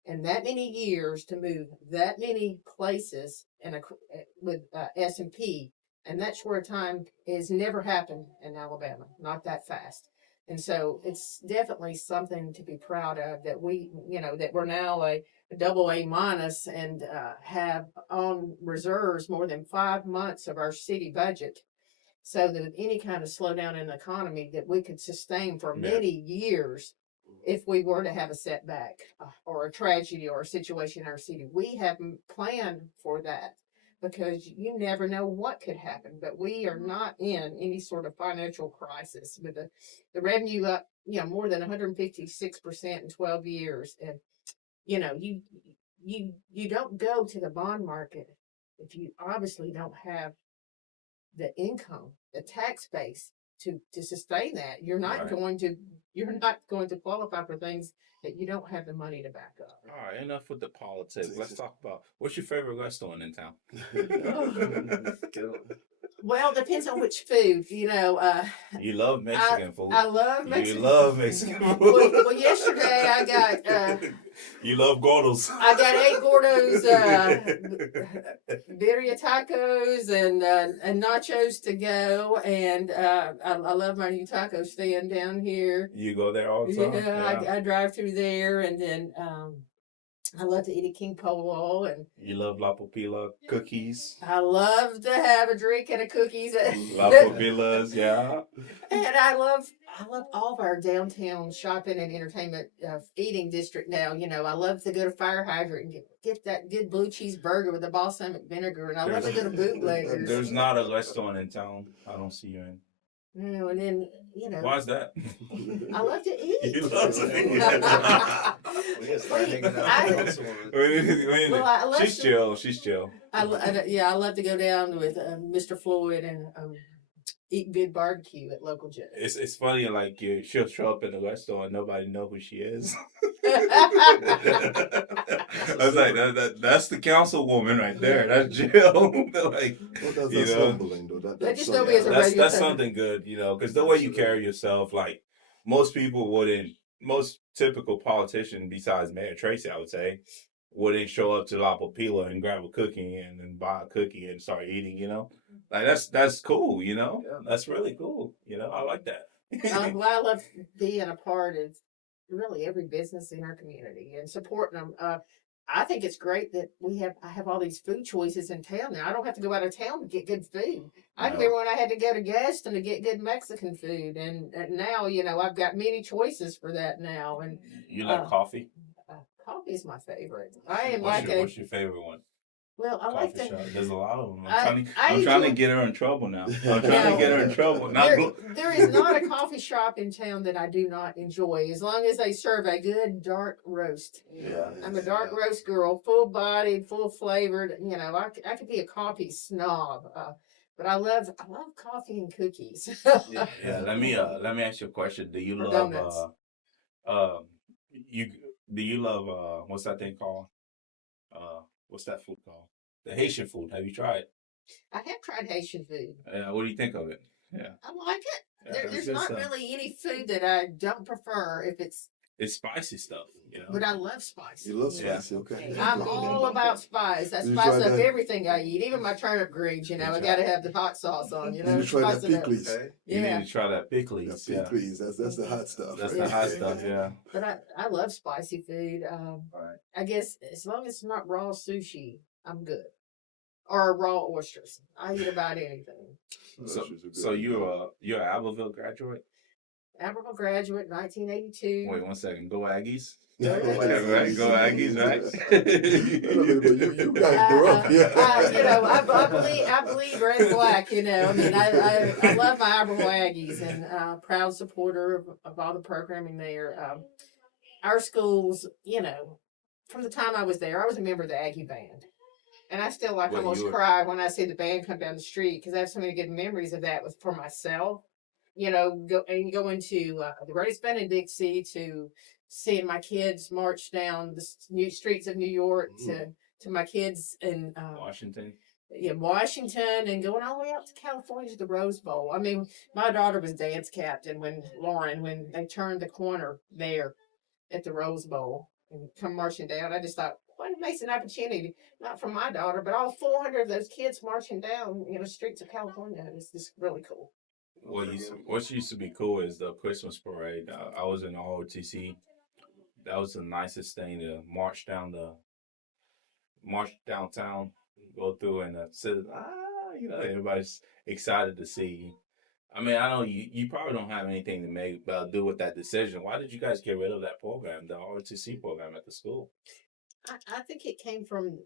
in that many years, to move that many places and with S&P And that short time has never happened in Alabama, not that fast. And so it's definitely something to be proud of that we, that we're now a double A minus and have on reserves more than 5 months of our city budget. So that any kind of slowdown in the economy that we could sustain for many years if we were to have a setback or a tragedy or a situation in our city. We have planned for that because you never know what could happen. But we are not in any sort of financial crisis with the revenue up, more than 156% in 12 years. And, you don't go to the bond market if you obviously don't have the income, the tax base to sustain that. You're not going to qualify for things that you don't have the money to back up. All right, enough with the politics. Let's talk about what's your favorite restaurant in town? Well, depends on which food. You love Mexican food. I love Mexican. You love Mexican food. Well, yesterday I got. You love gordos. I got 8 gordos, birria tacos, and nachos to go, and I love my new taco stand down here. You go there all the time. Yeah. I drive through there, and then I love to eat a King Polo, and you love La Pupila cookies. I love to have a drink and a cookies. La Pupilas, yeah. And I love all of our downtown shopping and entertainment eating district now. I love to go to Fire Hydrant and get that good blue cheese burger with the balsamic vinegar, and I love to go to Bootleggers. There's not a restaurant in town I don't see you in. And then, Why is that? I love to eat. You love to eat. I love She's chill. She's chill. I love to go down with Mr. Floyd and eat good barbecue at local Joe's. It's funny, like she'll show up in the restaurant and nobody know who she is. I was like, that's the councilwoman right there. That's Jill. Like, that's humbling, though. That's something good, because the way you carry yourself, like most typical politician besides Mayor Tracy, I would say, wouldn't show up to La Pupila and grab a cookie and then buy a cookie and start eating, Like that's cool, Yeah. That's really cool. I like that. Well, I love being a part of really every business in our community and supporting them. I think it's great that I have all these food choices in town now. I don't have to go out of town to get good food. I remember when I had to go to Gaston to get good Mexican food, and now I've got many choices for that now. And you like coffee? Coffee is my favorite. I am what's your favorite one? Well, I like Coffee to. shop. There's a lot of them. I'm trying to get her in trouble now. I'm trying to get her in trouble. There is not a coffee shop in town that I do not enjoy, as long as they serve a good dark roast. Yeah, I'm a dark roast girl, full bodied, full flavored. I could be a coffee snob, but I love coffee and cookies. Yeah. Let me ask you a question. Do you love donuts. Do you love what's that thing called? What's that food called? The Haitian food. Have you tried? I have tried Haitian food. What do you think of it? Yeah. I like it. Yeah, There's not really any food that I don't prefer if it's spicy stuff, But I love spicy. You love spicy, okay. I'm all about spice. I Did you spice try up that? everything I eat, even my turnip greens. I got to have the hot sauce on. Did you try that spice it up. pickles? You Yeah, need to try that pickles. That pickles, that's the hot stuff. That's the hot stuff, yeah. but I love spicy food. Right. I guess as long as it's not raw sushi, I'm good. Or raw oysters. I eat about anything. So you're an Abbeville graduate? Aberville graduate, 1982. Wait 1 second. Go Aggies. Go Aggies. Right. Go Aggies, right? you guys grew up, yeah. I bleed red and black. I love my Aberville Aggies and proud supporter of all the programming there. Our schools, from the time I was there, I was a member of the Aggie band. And I still almost cry when I see the band come down the street because I have so many good memories of that for myself. Going to the greatest band in Dixie, to seeing my kids march down the new streets of New York, to my kids in Washington. Yeah, Washington, and going all the way out to California to the Rose Bowl. I mean, my daughter was dance captain when they turned the corner there at the Rose Bowl and come marching down. I just thought, what an amazing opportunity, not for my daughter, but all 400 of those kids marching down, streets of California. It's just really cool. What used to be cool is the Christmas parade. I was in ROTC. That was the nicest thing to march downtown, go through and sit. Everybody's excited to see you. I mean, I know you probably don't have anything to do with that decision. Why did you guys get rid of that program, the ROTC program at the school? I think it came from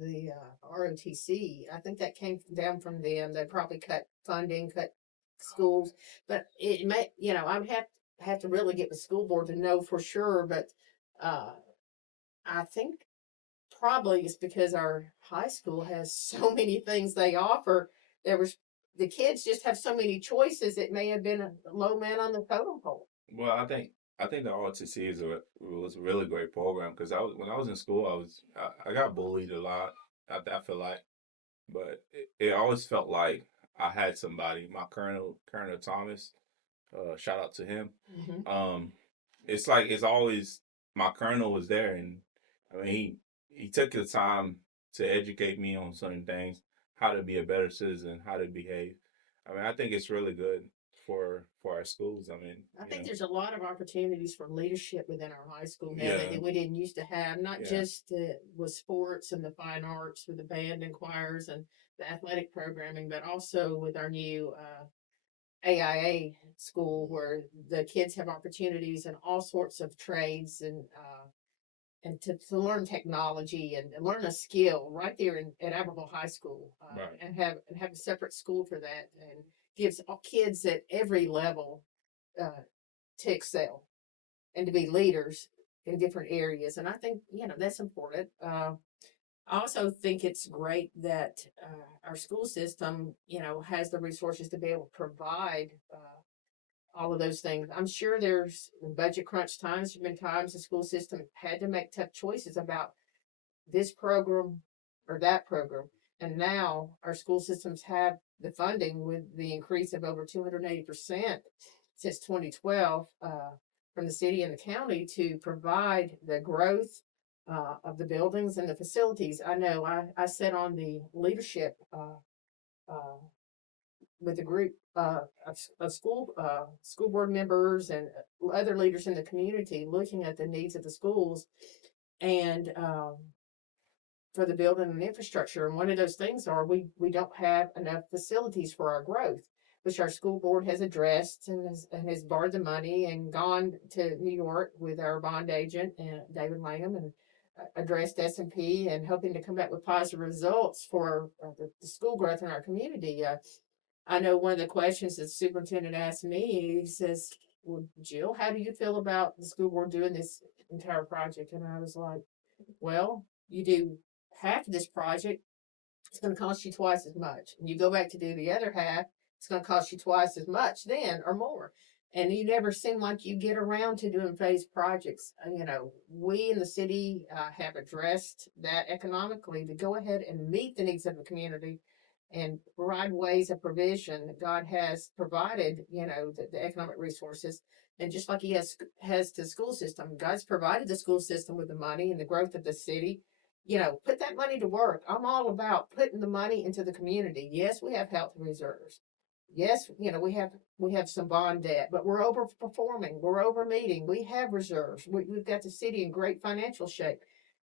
the ROTC. I think that came down from them. They probably cut funding, cut schools, but it may, I would have to really get the school board to know for sure. But I think probably it's because our high school has so many things they offer. The kids just have so many choices. It may have been a low man on the totem pole. Well, I think the ROTC was a really great program because when I was in school, I got bullied a lot. I feel like, but it always felt like I had somebody. My Colonel Thomas, shout out to him. Mm-hmm. It's like it's always my Colonel was there, and I mean he took the time to educate me on certain things, how to be a better citizen, how to behave. I mean, I think it's really good for our schools. I mean, I think there's a lot of opportunities for leadership within our high school now Yeah. that we didn't used to have, not Yeah. just with sports and the fine arts, with the band and choirs and the athletic programming, but also with our new AIA school where the kids have opportunities in all sorts of trades and to learn technology and learn a skill right there at Aberville High School, Right. and have a separate school for that, and gives all kids at every level to excel and to be leaders in different areas. And I think that's important. I also think it's great that our school system has the resources to be able to provide all of those things. I'm sure there's budget crunch times. There's been times the school system had to make tough choices about this program or that program. And now our school systems have the funding with the increase of over 280% since 2012 from the city and the county to provide the growth of the buildings and the facilities. I know I sat on the leadership with a group of school board members and other leaders in the community looking at the needs of the schools and for the building and infrastructure. And one of those things are we don't have enough facilities for our growth, which our school board has addressed and has borrowed the money and gone to New York with our bond agent and David Langham and addressed S&P and hoping to come back with positive results for the school growth in our community. I know one of the questions that the superintendent asked me, he says, well, Jill, how do you feel about the school board doing this entire project? And I was like, well, you do half of this project, it's going to cost you twice as much. And you go back to do the other half, it's going to cost you twice as much then or more. And you never seem like you get around to doing phased projects. We in the city have addressed that economically to go ahead and meet the needs of the community and provide ways of provision that God has provided, the economic resources. And just like he has the school system, God's provided the school system with the money and the growth of the city. Put that money to work. I'm all about putting the money into the community. Yes, we have health reserves. Yes, we have some bond debt, but we're overperforming. We're over meeting. We have reserves. We've got the city in great financial shape.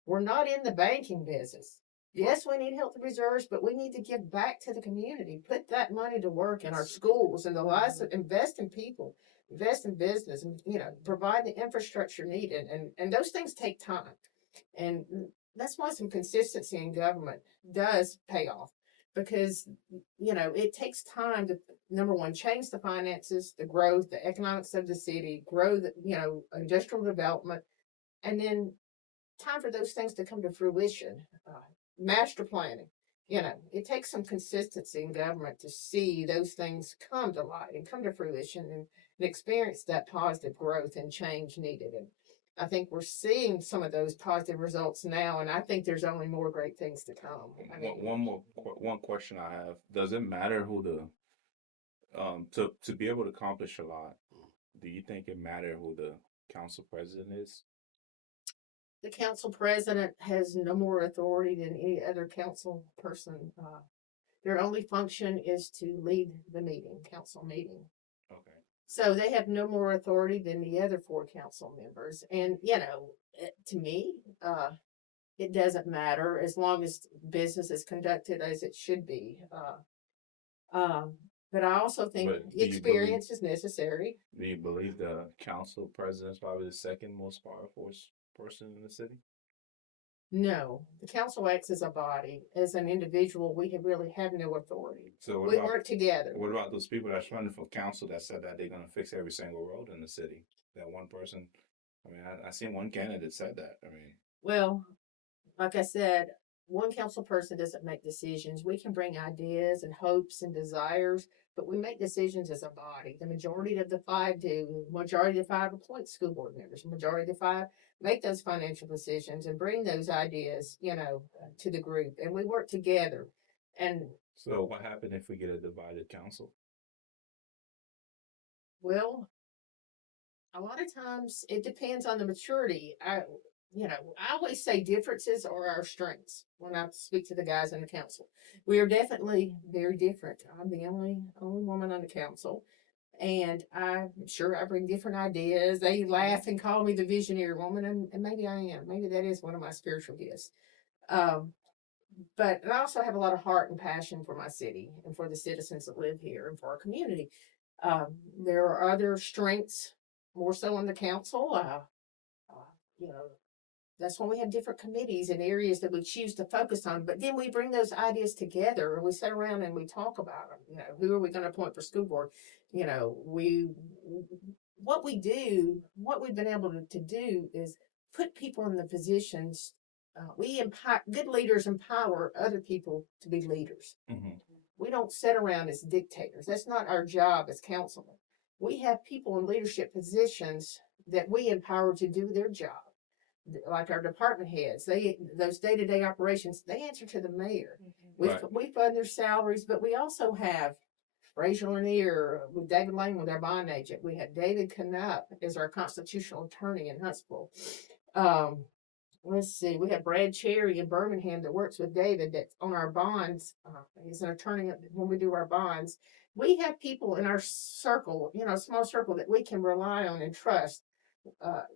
We're not in the banking business. Yes, we need health reserves, but we need to give back to the community. Put that money to work in our schools and the lives of, invest in people, invest in business, and provide the infrastructure needed. And those things take time. And that's why some consistency in government does pay off. Because, it takes time to, number one, change the finances, the growth, the economics of the city, grow the, industrial development, and then time for those things to come to fruition. Master planning, it takes some consistency in government to see those things come to light and come to fruition and experience that positive growth and change needed. And I think we're seeing some of those positive results now, and I think there's only more great things to come. One question I have: does it matter who to be able to accomplish a lot? Do you think it matters who the council president is? the council president has no more authority than any other council person. Their only function is to lead the meeting, council meeting. Okay. So they have no more authority than the other 4 council members. And, to me, it doesn't matter as long as business is conducted as it should be. But I also think But do you experience is necessary. Do you believe the council president is probably the second most powerful person in the city? No, the council acts as a body. As an individual, we really have no authority. So We work together. What about those people that's running for council that said that they're going to fix every single road in the city? That one person, I mean, I seen one candidate said that. I mean, Well, like I said, one council person doesn't make decisions. We can bring ideas and hopes and desires, but we make decisions as a body. The majority of the 5 do. The majority of the 5 appoint school board members. The majority of the 5 make those financial decisions and bring those ideas, to the group. And we work together. And so what happened if we get a divided council? well, a lot of times it depends on the maturity. I always say differences are our strengths when I speak to the guys in the council. We are definitely very different. I'm the only woman on the council, and I'm sure I bring different ideas. They laugh and call me the visionary woman, and maybe I am. Maybe that is one of my spiritual gifts. But I also have a lot of heart and passion for my city and for the citizens that live here and for our community. There are other strengths, more so on the council. That's when we have different committees and areas that we choose to focus on. But then we bring those ideas together and we sit around and we talk about them. Who are we going to appoint for school board? What we've been able to do is put people in the positions. Good leaders empower other people to be leaders. Mm-hmm. We don't sit around as dictators. That's not our job as councilmen. We have people in leadership positions that we empower to do their job. Like our department heads, those day-to-day operations, they answer to the mayor. We fund their salaries, but we also have Rachel Lanier with David Lane with our bond agent. We have David Knupp as our constitutional attorney in Huntsville. Let's see, we have Brad Cherry in Birmingham that works with David that's on our bonds. He's an attorney when we do our bonds. We have people in our circle, small circle that we can rely on and trust.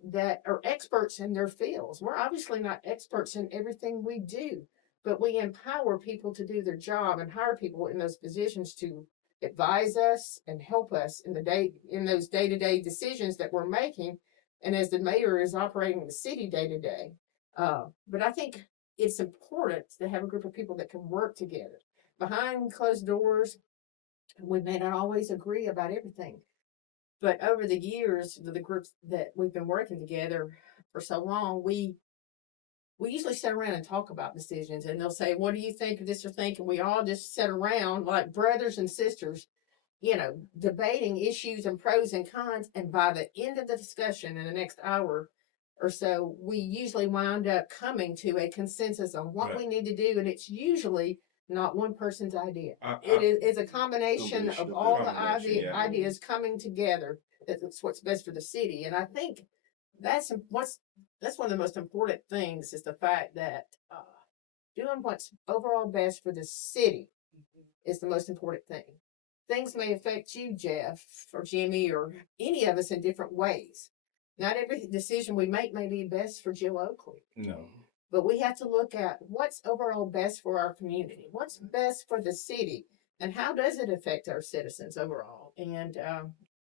That are experts in their fields. We're obviously not experts in everything we do, but we empower people to do their job and hire people in those positions to advise us and help us in those day-to-day decisions that we're making. And as the mayor is operating the city day-to-day. But I think it's important to have a group of people that can work together. Behind closed doors, we may not always agree about everything. But over the years, the groups that we've been working together for so long, we usually sit around and talk about decisions. And they'll say, what do you think of this or think? And we all just sit around like brothers and sisters, debating issues and pros and cons. And by the end of the discussion in the next hour or so, we usually wind up coming to a consensus on what we need to do. And it's usually not one person's idea. It's a combination of all the ideas coming together. That's what's best for the city. And I think that's one of the most important things is the fact that doing what's overall best for the city is the most important thing. Things may affect you, Jeff, or Jimmy, or any of us in different ways. Not every decision we make may be best for Jill Oakley. No. But we have to look at what's overall best for our community, what's best for the city, and how does it affect our citizens overall. And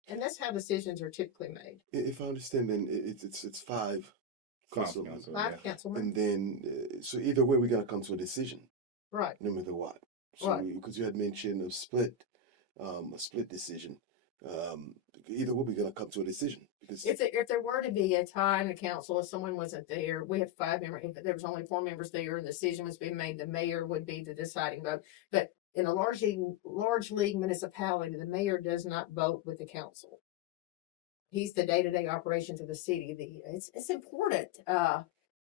that's how decisions are typically made. If I understand, then it's 5 councilmen. 5 councilmen. And then, so either way, we're going to come to a decision. Right. No matter what. So, right. Because you had mentioned a split decision. Either way, we're going to come to a decision. Because if there were to be a tie in the council, if someone wasn't there, we have 5 members. If there was only 4 members there, and the decision was being made, the mayor would be the deciding vote. But in a large league municipality, the mayor does not vote with the council. He's the day-to-day operations of the city. It's important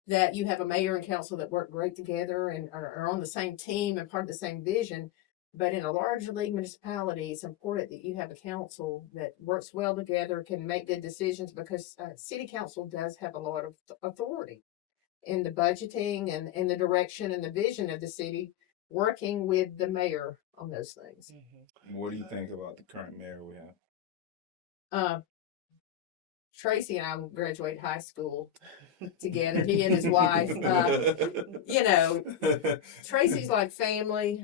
that you have a mayor and council that work great together and are on the same team and part of the same vision. But in a large league municipality, it's important that you have a council that works well together, can make good decisions, because city council does have a lot of authority. in the budgeting and in the direction and the vision of the city, working with the mayor on those things. What do you think about the current mayor we have? Tracy and I graduated high school together. He and his wife. You know, Tracy's like family.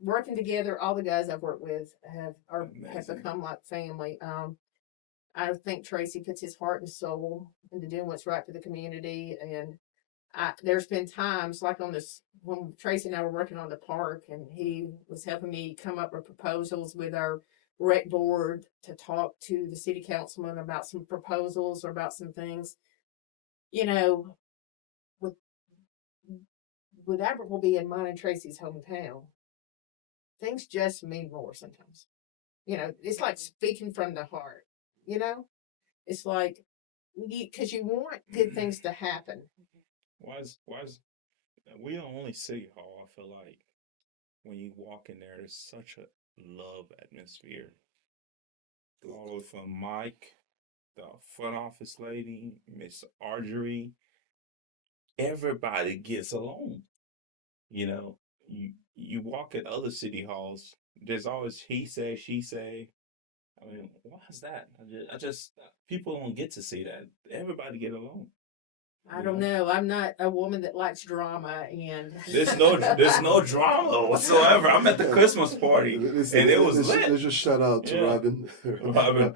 Working together, all the guys I've worked with have Amazing. become like family. I think Tracy puts his heart and soul into doing what's right for the community. And there's been times like on this when Tracy and I were working on the park, and he was helping me come up with proposals with our rec board to talk to the city councilman about some proposals or about some things. You know, with Aberville being mine and Tracy's hometown, things just mean more sometimes. You know, it's like speaking from the heart. You know, it's like because you want good things to happen. Why is we the only city hall? I feel like when you walk in there, there's such a love atmosphere. All the way from Mike, the front office lady, Miss Argery, everybody gets along. You know, you walk at other city halls, there's always he say, she say. I mean, why is that? I just people don't get to see that. Everybody get along. I don't know. I'm not a woman that likes drama, and There's no drama whatsoever. I'm at the Christmas party Listen, and it was let's lit. just shout out to Yeah. Robin. Robin.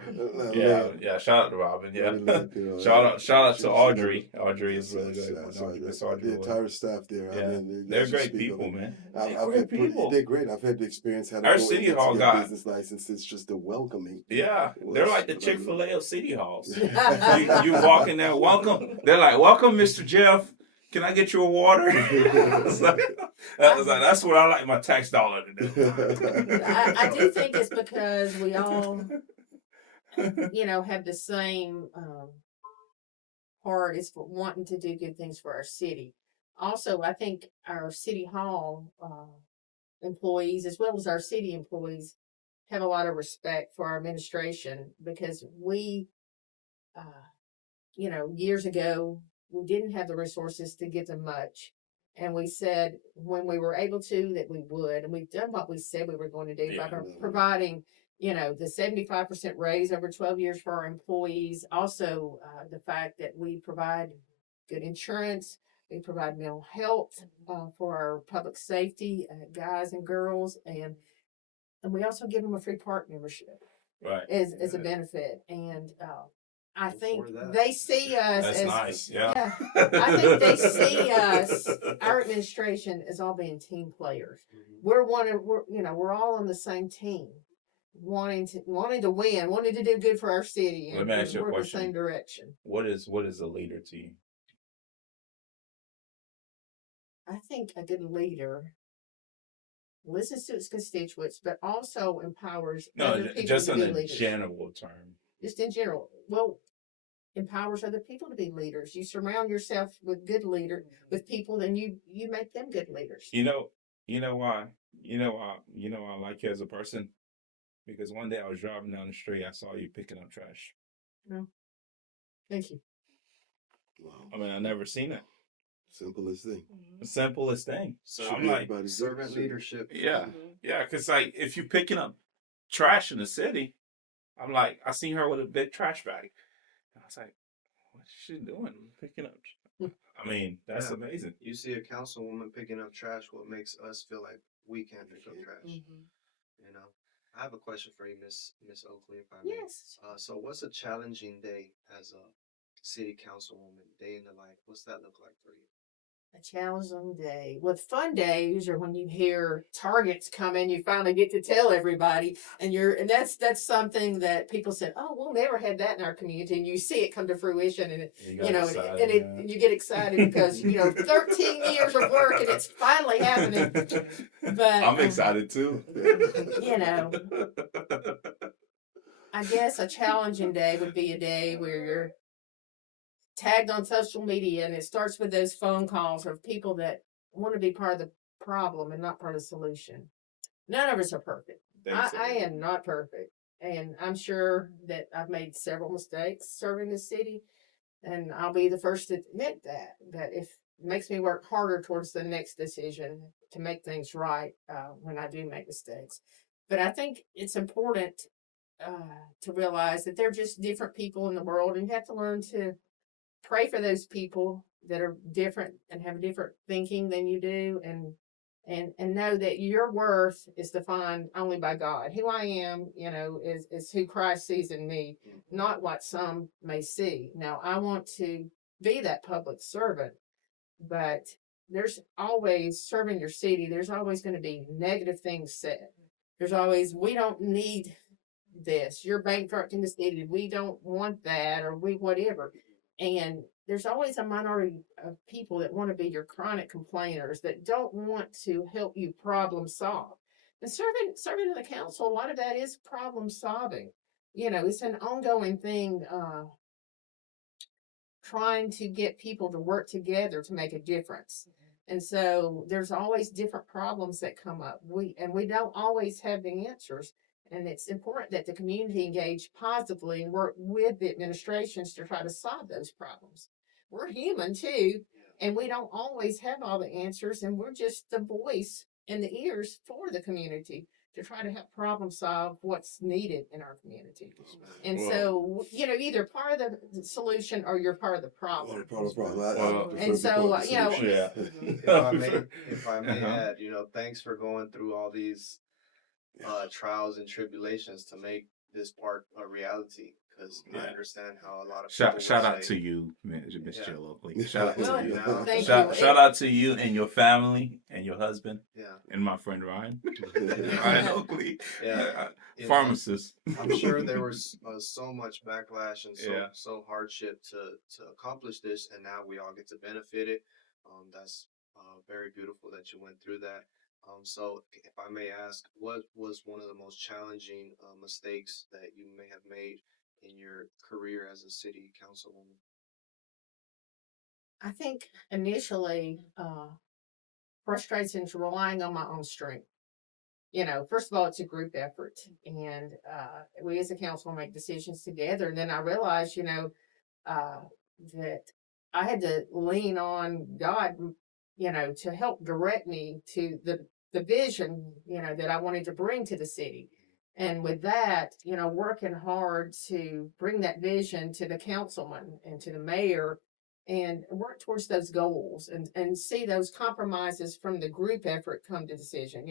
Yeah. Shout out to Robin. Yeah. Shout out to Audrey. Audrey is really good. The entire staff there. Yeah. I mean, They're just great speak of people, it. man. They're great. I've had the experience having Our to go city in to hall get got- business licenses, just the welcoming. Yeah, was they're like the phenomenal. Chick-fil-A of city halls. You walk in there, welcome. They're like, welcome, Mr. Jeff. Can I get you a water? It's like, that's what I like my tax dollar to do. I do think it's because we all, you know, have the same heart is for wanting to do good things for our city. Also, I think our city hall employees, as well as our city employees, have a lot of respect for our administration because we, you know, years ago, we didn't have the resources to give them much. And we said when we were able to that we would, and we've done what we said we were going to do by providing, you know, the 75% raise over 12 years for our employees. Also, the fact that we provide good insurance, we provide mental health for our public safety guys and girls, and we also give them a free park membership Right. as a benefit. And I think Before that. they see us That's as nice. Yeah. I think they see us, our administration, as all being team players. We're all on the same team, wanting to win, wanting to do good for our city, Let and me ask you a we're in the question. same direction. What is a leader to you? I think a good leader listens to its constituents, but also empowers other people Just to in be a leaders. general term. Just in general. Well, empowers other people to be leaders. You surround yourself with good leaders, with people, then you make them good leaders. You know why I like you as a person? Because one day I was driving down the street, I saw you picking up trash. Thank you. Wow. I mean, I never seen it. Simplest thing. The simplest thing. So Should I'm be like, everybody's servant should- leadership. yeah, because like if you picking up trash in the city, I'm like, I seen her with a big trash bag. I was like, what's she doing? Picking up. I mean, that's Yeah. amazing. You see a councilwoman picking up trash, what makes us feel like we can pick up trash. You know, I have a question for you, Miss Oakley, if I may. Yes. So, what's a challenging day as a city councilwoman? Day in the life. What's that look like for you? A challenging day. With fun days are when you hear targets coming, you finally get to tell everybody, and that's something that people said, "Oh, we'll never have that in our community," and you see it come to fruition, and you get excited because 13 years of work and it's finally happening. But I'm excited too. I guess a challenging day would be a day where you're tagged on social media, and it starts with those phone calls of people that want to be part of the problem and not part of the solution. None of us are perfect. I am not perfect, and I'm sure that I've made several mistakes serving the city, And I'll be the first to admit that if it makes me work harder towards the next decision to make things right when I do make mistakes. But I think it's important to realize that they're just different people in the world, and you have to learn to pray for those people that are different and have different thinking than you do, and know that your worth is defined only by God. Who I am, is who Christ sees in me, not what some may see. Now, I want to be that public servant, but there's always serving your city. There's always going to be negative things said. There's always, we don't need this. You're bankrupting the city. We don't want that, or we whatever. And there's always a minority of people that want to be your chronic complainers that don't want to help you problem solve. And serving in the council, a lot of that is problem solving. It's an ongoing thing, trying to get people to work together to make a difference. And so there's always different problems that come up. We don't always have the answers. And it's important that the community engage positively and work with the administrations to try to solve those problems. We're human too, and we don't always have all the answers, and we're just the voice and the ears for the community to try to help problem solve what's needed in our community. And so, either part of the solution or you're part of the problem. And so, Yeah. If I may add, thanks for going through all these trials and tribulations to make this part a reality. Because I understand how a lot of people shout out to you, Miss Jill Oakley. Shout out to you. Shout out to you and your family and your husband. Yeah. And my friend Ryan. Ryan Oakley. Yeah. Pharmacist. I'm sure there was so much backlash and so hardship to accomplish this, and now we all get to benefit it. That's very beautiful that you went through that. So if I may ask, what was one of the most challenging mistakes that you may have made in your career as a city councilwoman? I think initially, frustrations relying on my own strength. First of all, it's a group effort, and we as a council make decisions together. And then I realized, that I had to lean on God, to help direct me to the vision, that I wanted to bring to the city. And with that, working hard to bring that vision to the councilman and to the mayor and work towards those goals and see those compromises from the group effort come to decision.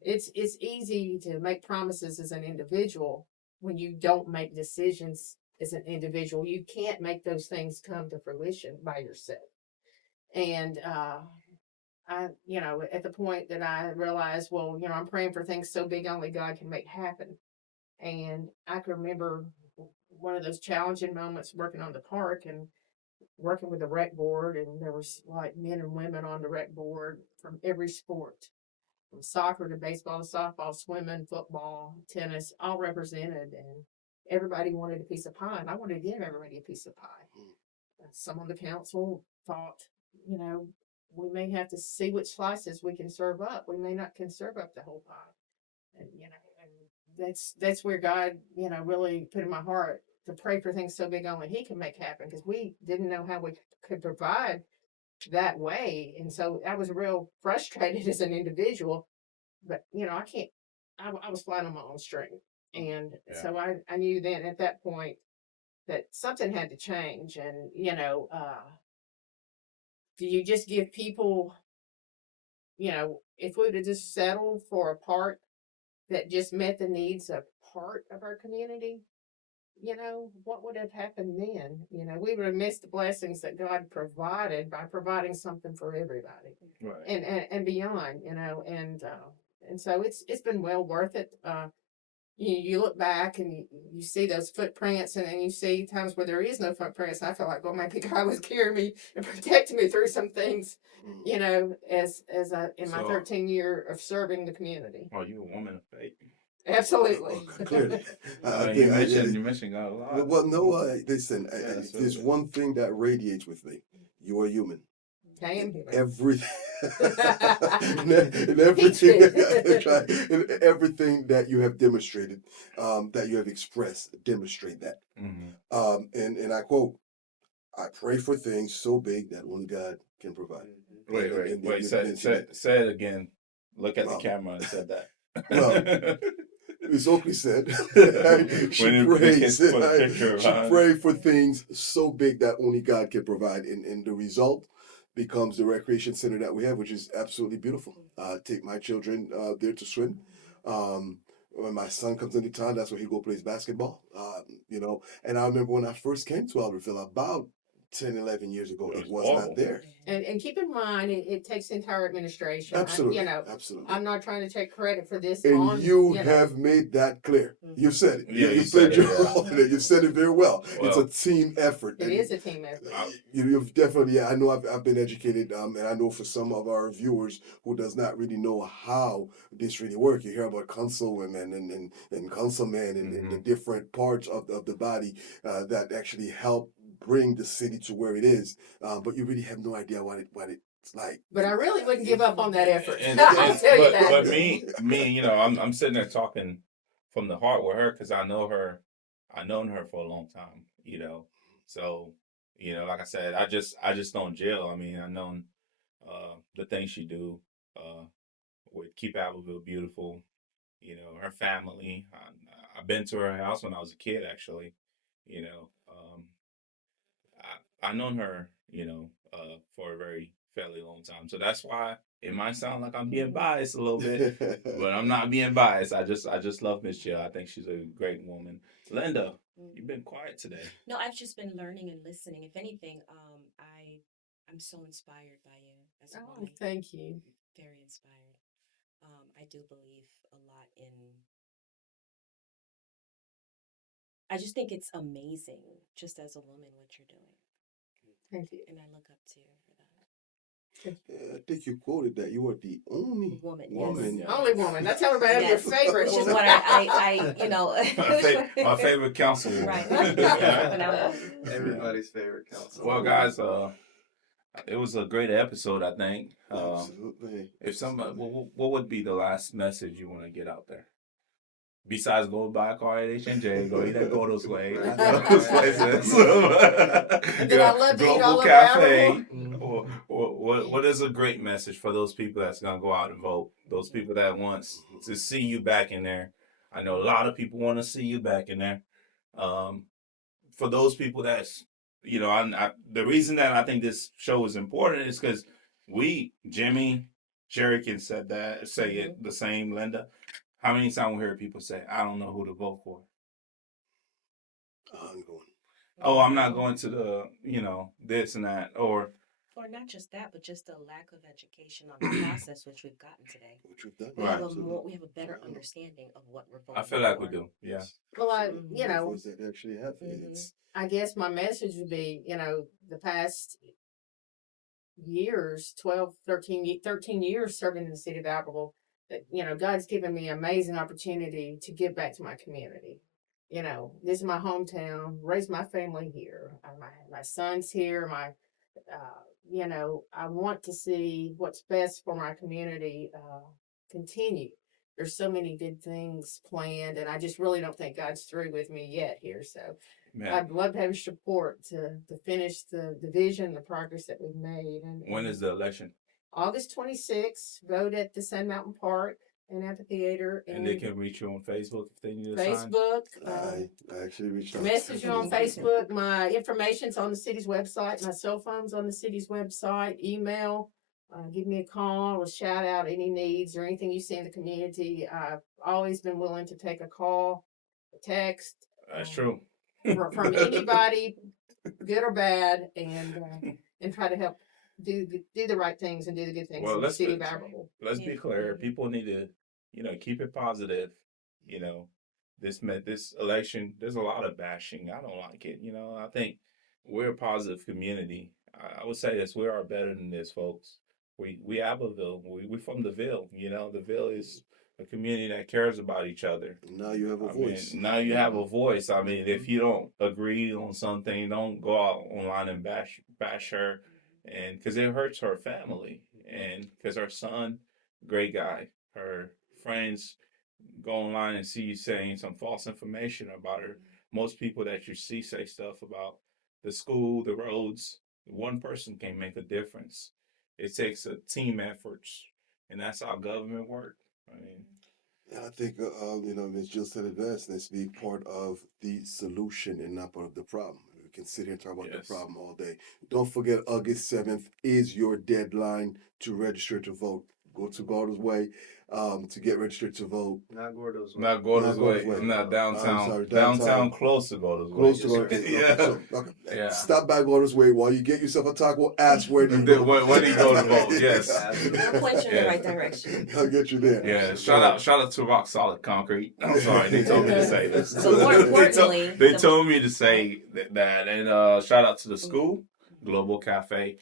It's easy to make promises as an individual when you don't make decisions as an individual. You can't make those things come to fruition by yourself. And I, at the point that I realized, well, I'm praying for things so big only God can make happen. And I can remember one of those challenging moments working on the park and working with the rec board, and there was like men and women on the rec board from every sport, from soccer to baseball to softball, swimming, football, tennis, all represented, and everybody wanted a piece of pie, and I wanted to give everybody a piece of pie. Some on the council thought, we may have to see which slices we can serve up. We may not can serve up the whole pie. And, and that's where God, really put in my heart to pray for things so big only He can make happen, because we didn't know how we could provide that way. And so I was real frustrated as an individual, but, I was flying on my own string. And so I knew then at that point that something had to change. And, do you just give people, if we would have just settled for a part that just met the needs of part of our community, what would have happened then? We would have missed the blessings that God provided by providing something for everybody, Right. and beyond, and so it's been well worth it. You look back and you see those footprints, and then you see times where there is no footprints. And I feel like, well, maybe God was carrying me and protecting me through some things, as in my 13 year of serving the community. Oh, you a woman of faith. Absolutely. Clearly. You mentioned God a lot. Well, no, listen, there's one thing that radiates with me. You are human. I am human. Everything, everything that you have demonstrated, that you have expressed, demonstrate that. Mm-hmm. And I quote, I pray for things so big that only God can provide. Mhm. Wait. You Say mentioned it. say it again. Look at the Well, camera and said that. well, Ms. Oakley said she When the prays. kids put a picture She behind. prayed for things so big that only God can provide, and the result becomes the recreation center that we have, which is absolutely beautiful. Take my children there to swim. When my son comes into town, that's where he go plays basketball. And I remember when I first came to Albertville about 10, 11 years ago, It it was was awful. not there. And keep in mind, it takes the entire administration. Absolutely, I'm not trying to take credit for this. And you have made that clear. You've said it. Yeah, you you said played your it, yeah. role in it. You've said it very well. It's a Well, team effort. It and is a team effort. You've definitely, I know I've been educated, and I know for some of our viewers who does not really know how this really works, you hear about councilwomen and councilmen and the different parts of the body that actually help bring the city to where it is, but you really have no idea what it's like. But I really wouldn't give up on that effort. And, I'll tell you that. but me, I'm sitting there talking from the heart with her because I know her. I've known her for a long time, So, like I said, I just don't jail. I mean, I known the things she do with Keep Abbeville Beautiful. Her family. I've been to her house when I was a kid, actually. I known her, for a very fairly long time. So that's why it might sound like I'm being biased a little bit, but I'm not being biased. I just love Miss Jill. I think she's a great woman. Linda, you've been quiet today. No, I've just been learning and listening. If anything, I'm so inspired by you as a woman. Thank you. Very inspired. I do believe a lot in. I just think it's amazing, just as a woman, what you're doing. Thank you. And I look up to you for that. I think you quoted that you were the only Woman, woman. yes. Only woman. That's how everybody Yes. your favorite Which is woman. what I My favorite councilwoman. Right. Everybody's favorite council. Well, guys, it was a great episode, I think. Absolutely. If somebody, what would be the last message you want to get out there? Besides go buy a car at H&J, go eat at Gordo's Way, those places. Then I love to eat all Global over Cafe. Abbeville. What is a great message for those people that's gonna go out and vote? Those people that wants to see you back in there. I know a lot of people want to see you back in there. For those people that's, the reason that I think this show is important is because Jimmy, Sherry can say it the same, Linda. How many times we hear people say, I don't know who to vote for? I'm going. Oh, I'm not going to the, this and that. Or not just that, but just the lack of education on the process, which we've gotten today. Which we've done. We Right. have a better understanding of what we're voting I feel like for. we do. Yeah. Well, Those that actually have it. It's I guess my message would be, the past years, 12, 13 years serving in the city of Abbeville, that, God's given me an amazing opportunity to give back to my community. This is my hometown, raised my family here. My son's here. I want to see what's best for my community continue. There's so many good things planned, and I just really don't think God's through with me yet here. So Man. I'd love to have your support to finish the vision, the progress that we've made. And When is the election? August 26th, vote at the Sun Mountain Park and Amphitheater. And they can reach you on Facebook if they need a sign. Facebook. I actually reached out. Message you on Facebook. My information's on the city's website. My cell phone's on the city's website. Email. Give me a call, a shout out, any needs or anything you see in the community. I've always been willing to take a call, a text. That's true. From anybody, good or bad, and try to help do the right things and do the good things in the city of Abbeville. Let's be clear. People need to, keep it positive. This election, there's a lot of bashing. I don't like it. I think we're a positive community. I would say this: we are better than this, folks. We Abbeville. We from the Ville. The Ville is a community that cares about each other. Now you have a voice. Now you have a voice. I mean, if you don't agree on something, don't go out online and bash her, and because it hurts her family, and because her son, great guy, her friends go online and see you saying some false information about her. Most people that you see say stuff about the school, the roads. One person can make a difference. It takes a team efforts, and that's how government work. I mean, And I think, Ms. Jill said it best. Let's be part of the solution and not part of the problem. We can sit here and talk about the yes. problem all day. Don't forget, August 7th is your deadline to register to vote. Go to Gardner's Way to get registered to vote. Not Gordo's way. Not Gordo's Not Gordo's Way. Way. I'm not downtown. I'm sorry, downtown. downtown. Close to Gordo's Way. Close to Yes, Gardner's Way. yeah. Okay, so Yeah. stop by Gardner's Way while you get yourself a taco. Ask where do you Where go. do you go to vote? Yes. I'll point you in Yeah. the right direction. I'll get you there. Yeah, shout out to Rock Solid Concrete. I'm sorry, they told me to say this. But more importantly, they the- told me to say that, and shout out to the school, Global Cafe.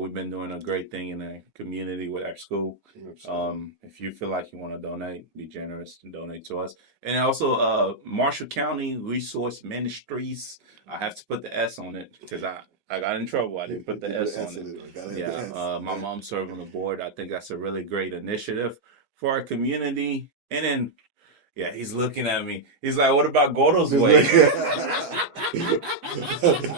We've been doing a great thing in the community with our school. If you feel like you want to donate, be generous and donate to us. And also, Marshall County Resource Ministries. I have to put the S on it because I got in trouble. I didn't put the S on it. Yeah, my mom served on the board. I think that's a really great initiative for our community. And then, yeah, he's looking at me. He's like, "What about Gordo's Way?"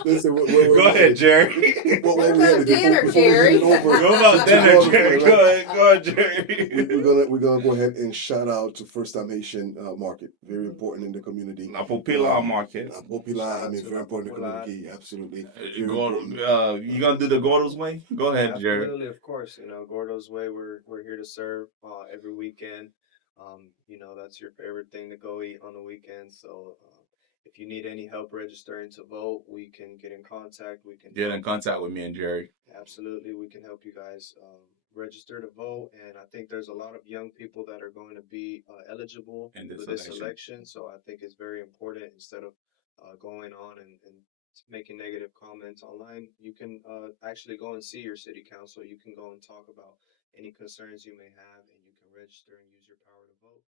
Listen, Go ahead, Jerry. What about dinner, Jerry? Go about dinner, Jerry. Go ahead, Jerry. We're gonna go ahead and shout out to First Time Haitian Market. Very important in the community. La Popular Market. La Popular, very important in the community. Absolutely. You gonna do the Gordo's Way? Go ahead, Jerry. Absolutely, of course. Gordo's Way. We're here to serve every weekend. That's your favorite thing to go eat on the weekend. So if you need any help registering to vote, we can get in contact. We can Get in contact with me and Jerry. Absolutely, we can help you guys register to vote. And I think there's a lot of young people that are going to be eligible In for this election. So I think it's very important instead of going on and making negative comments online, you can actually go and see your city council. You can go and talk about any concerns you may have, and you can register and use your power to vote.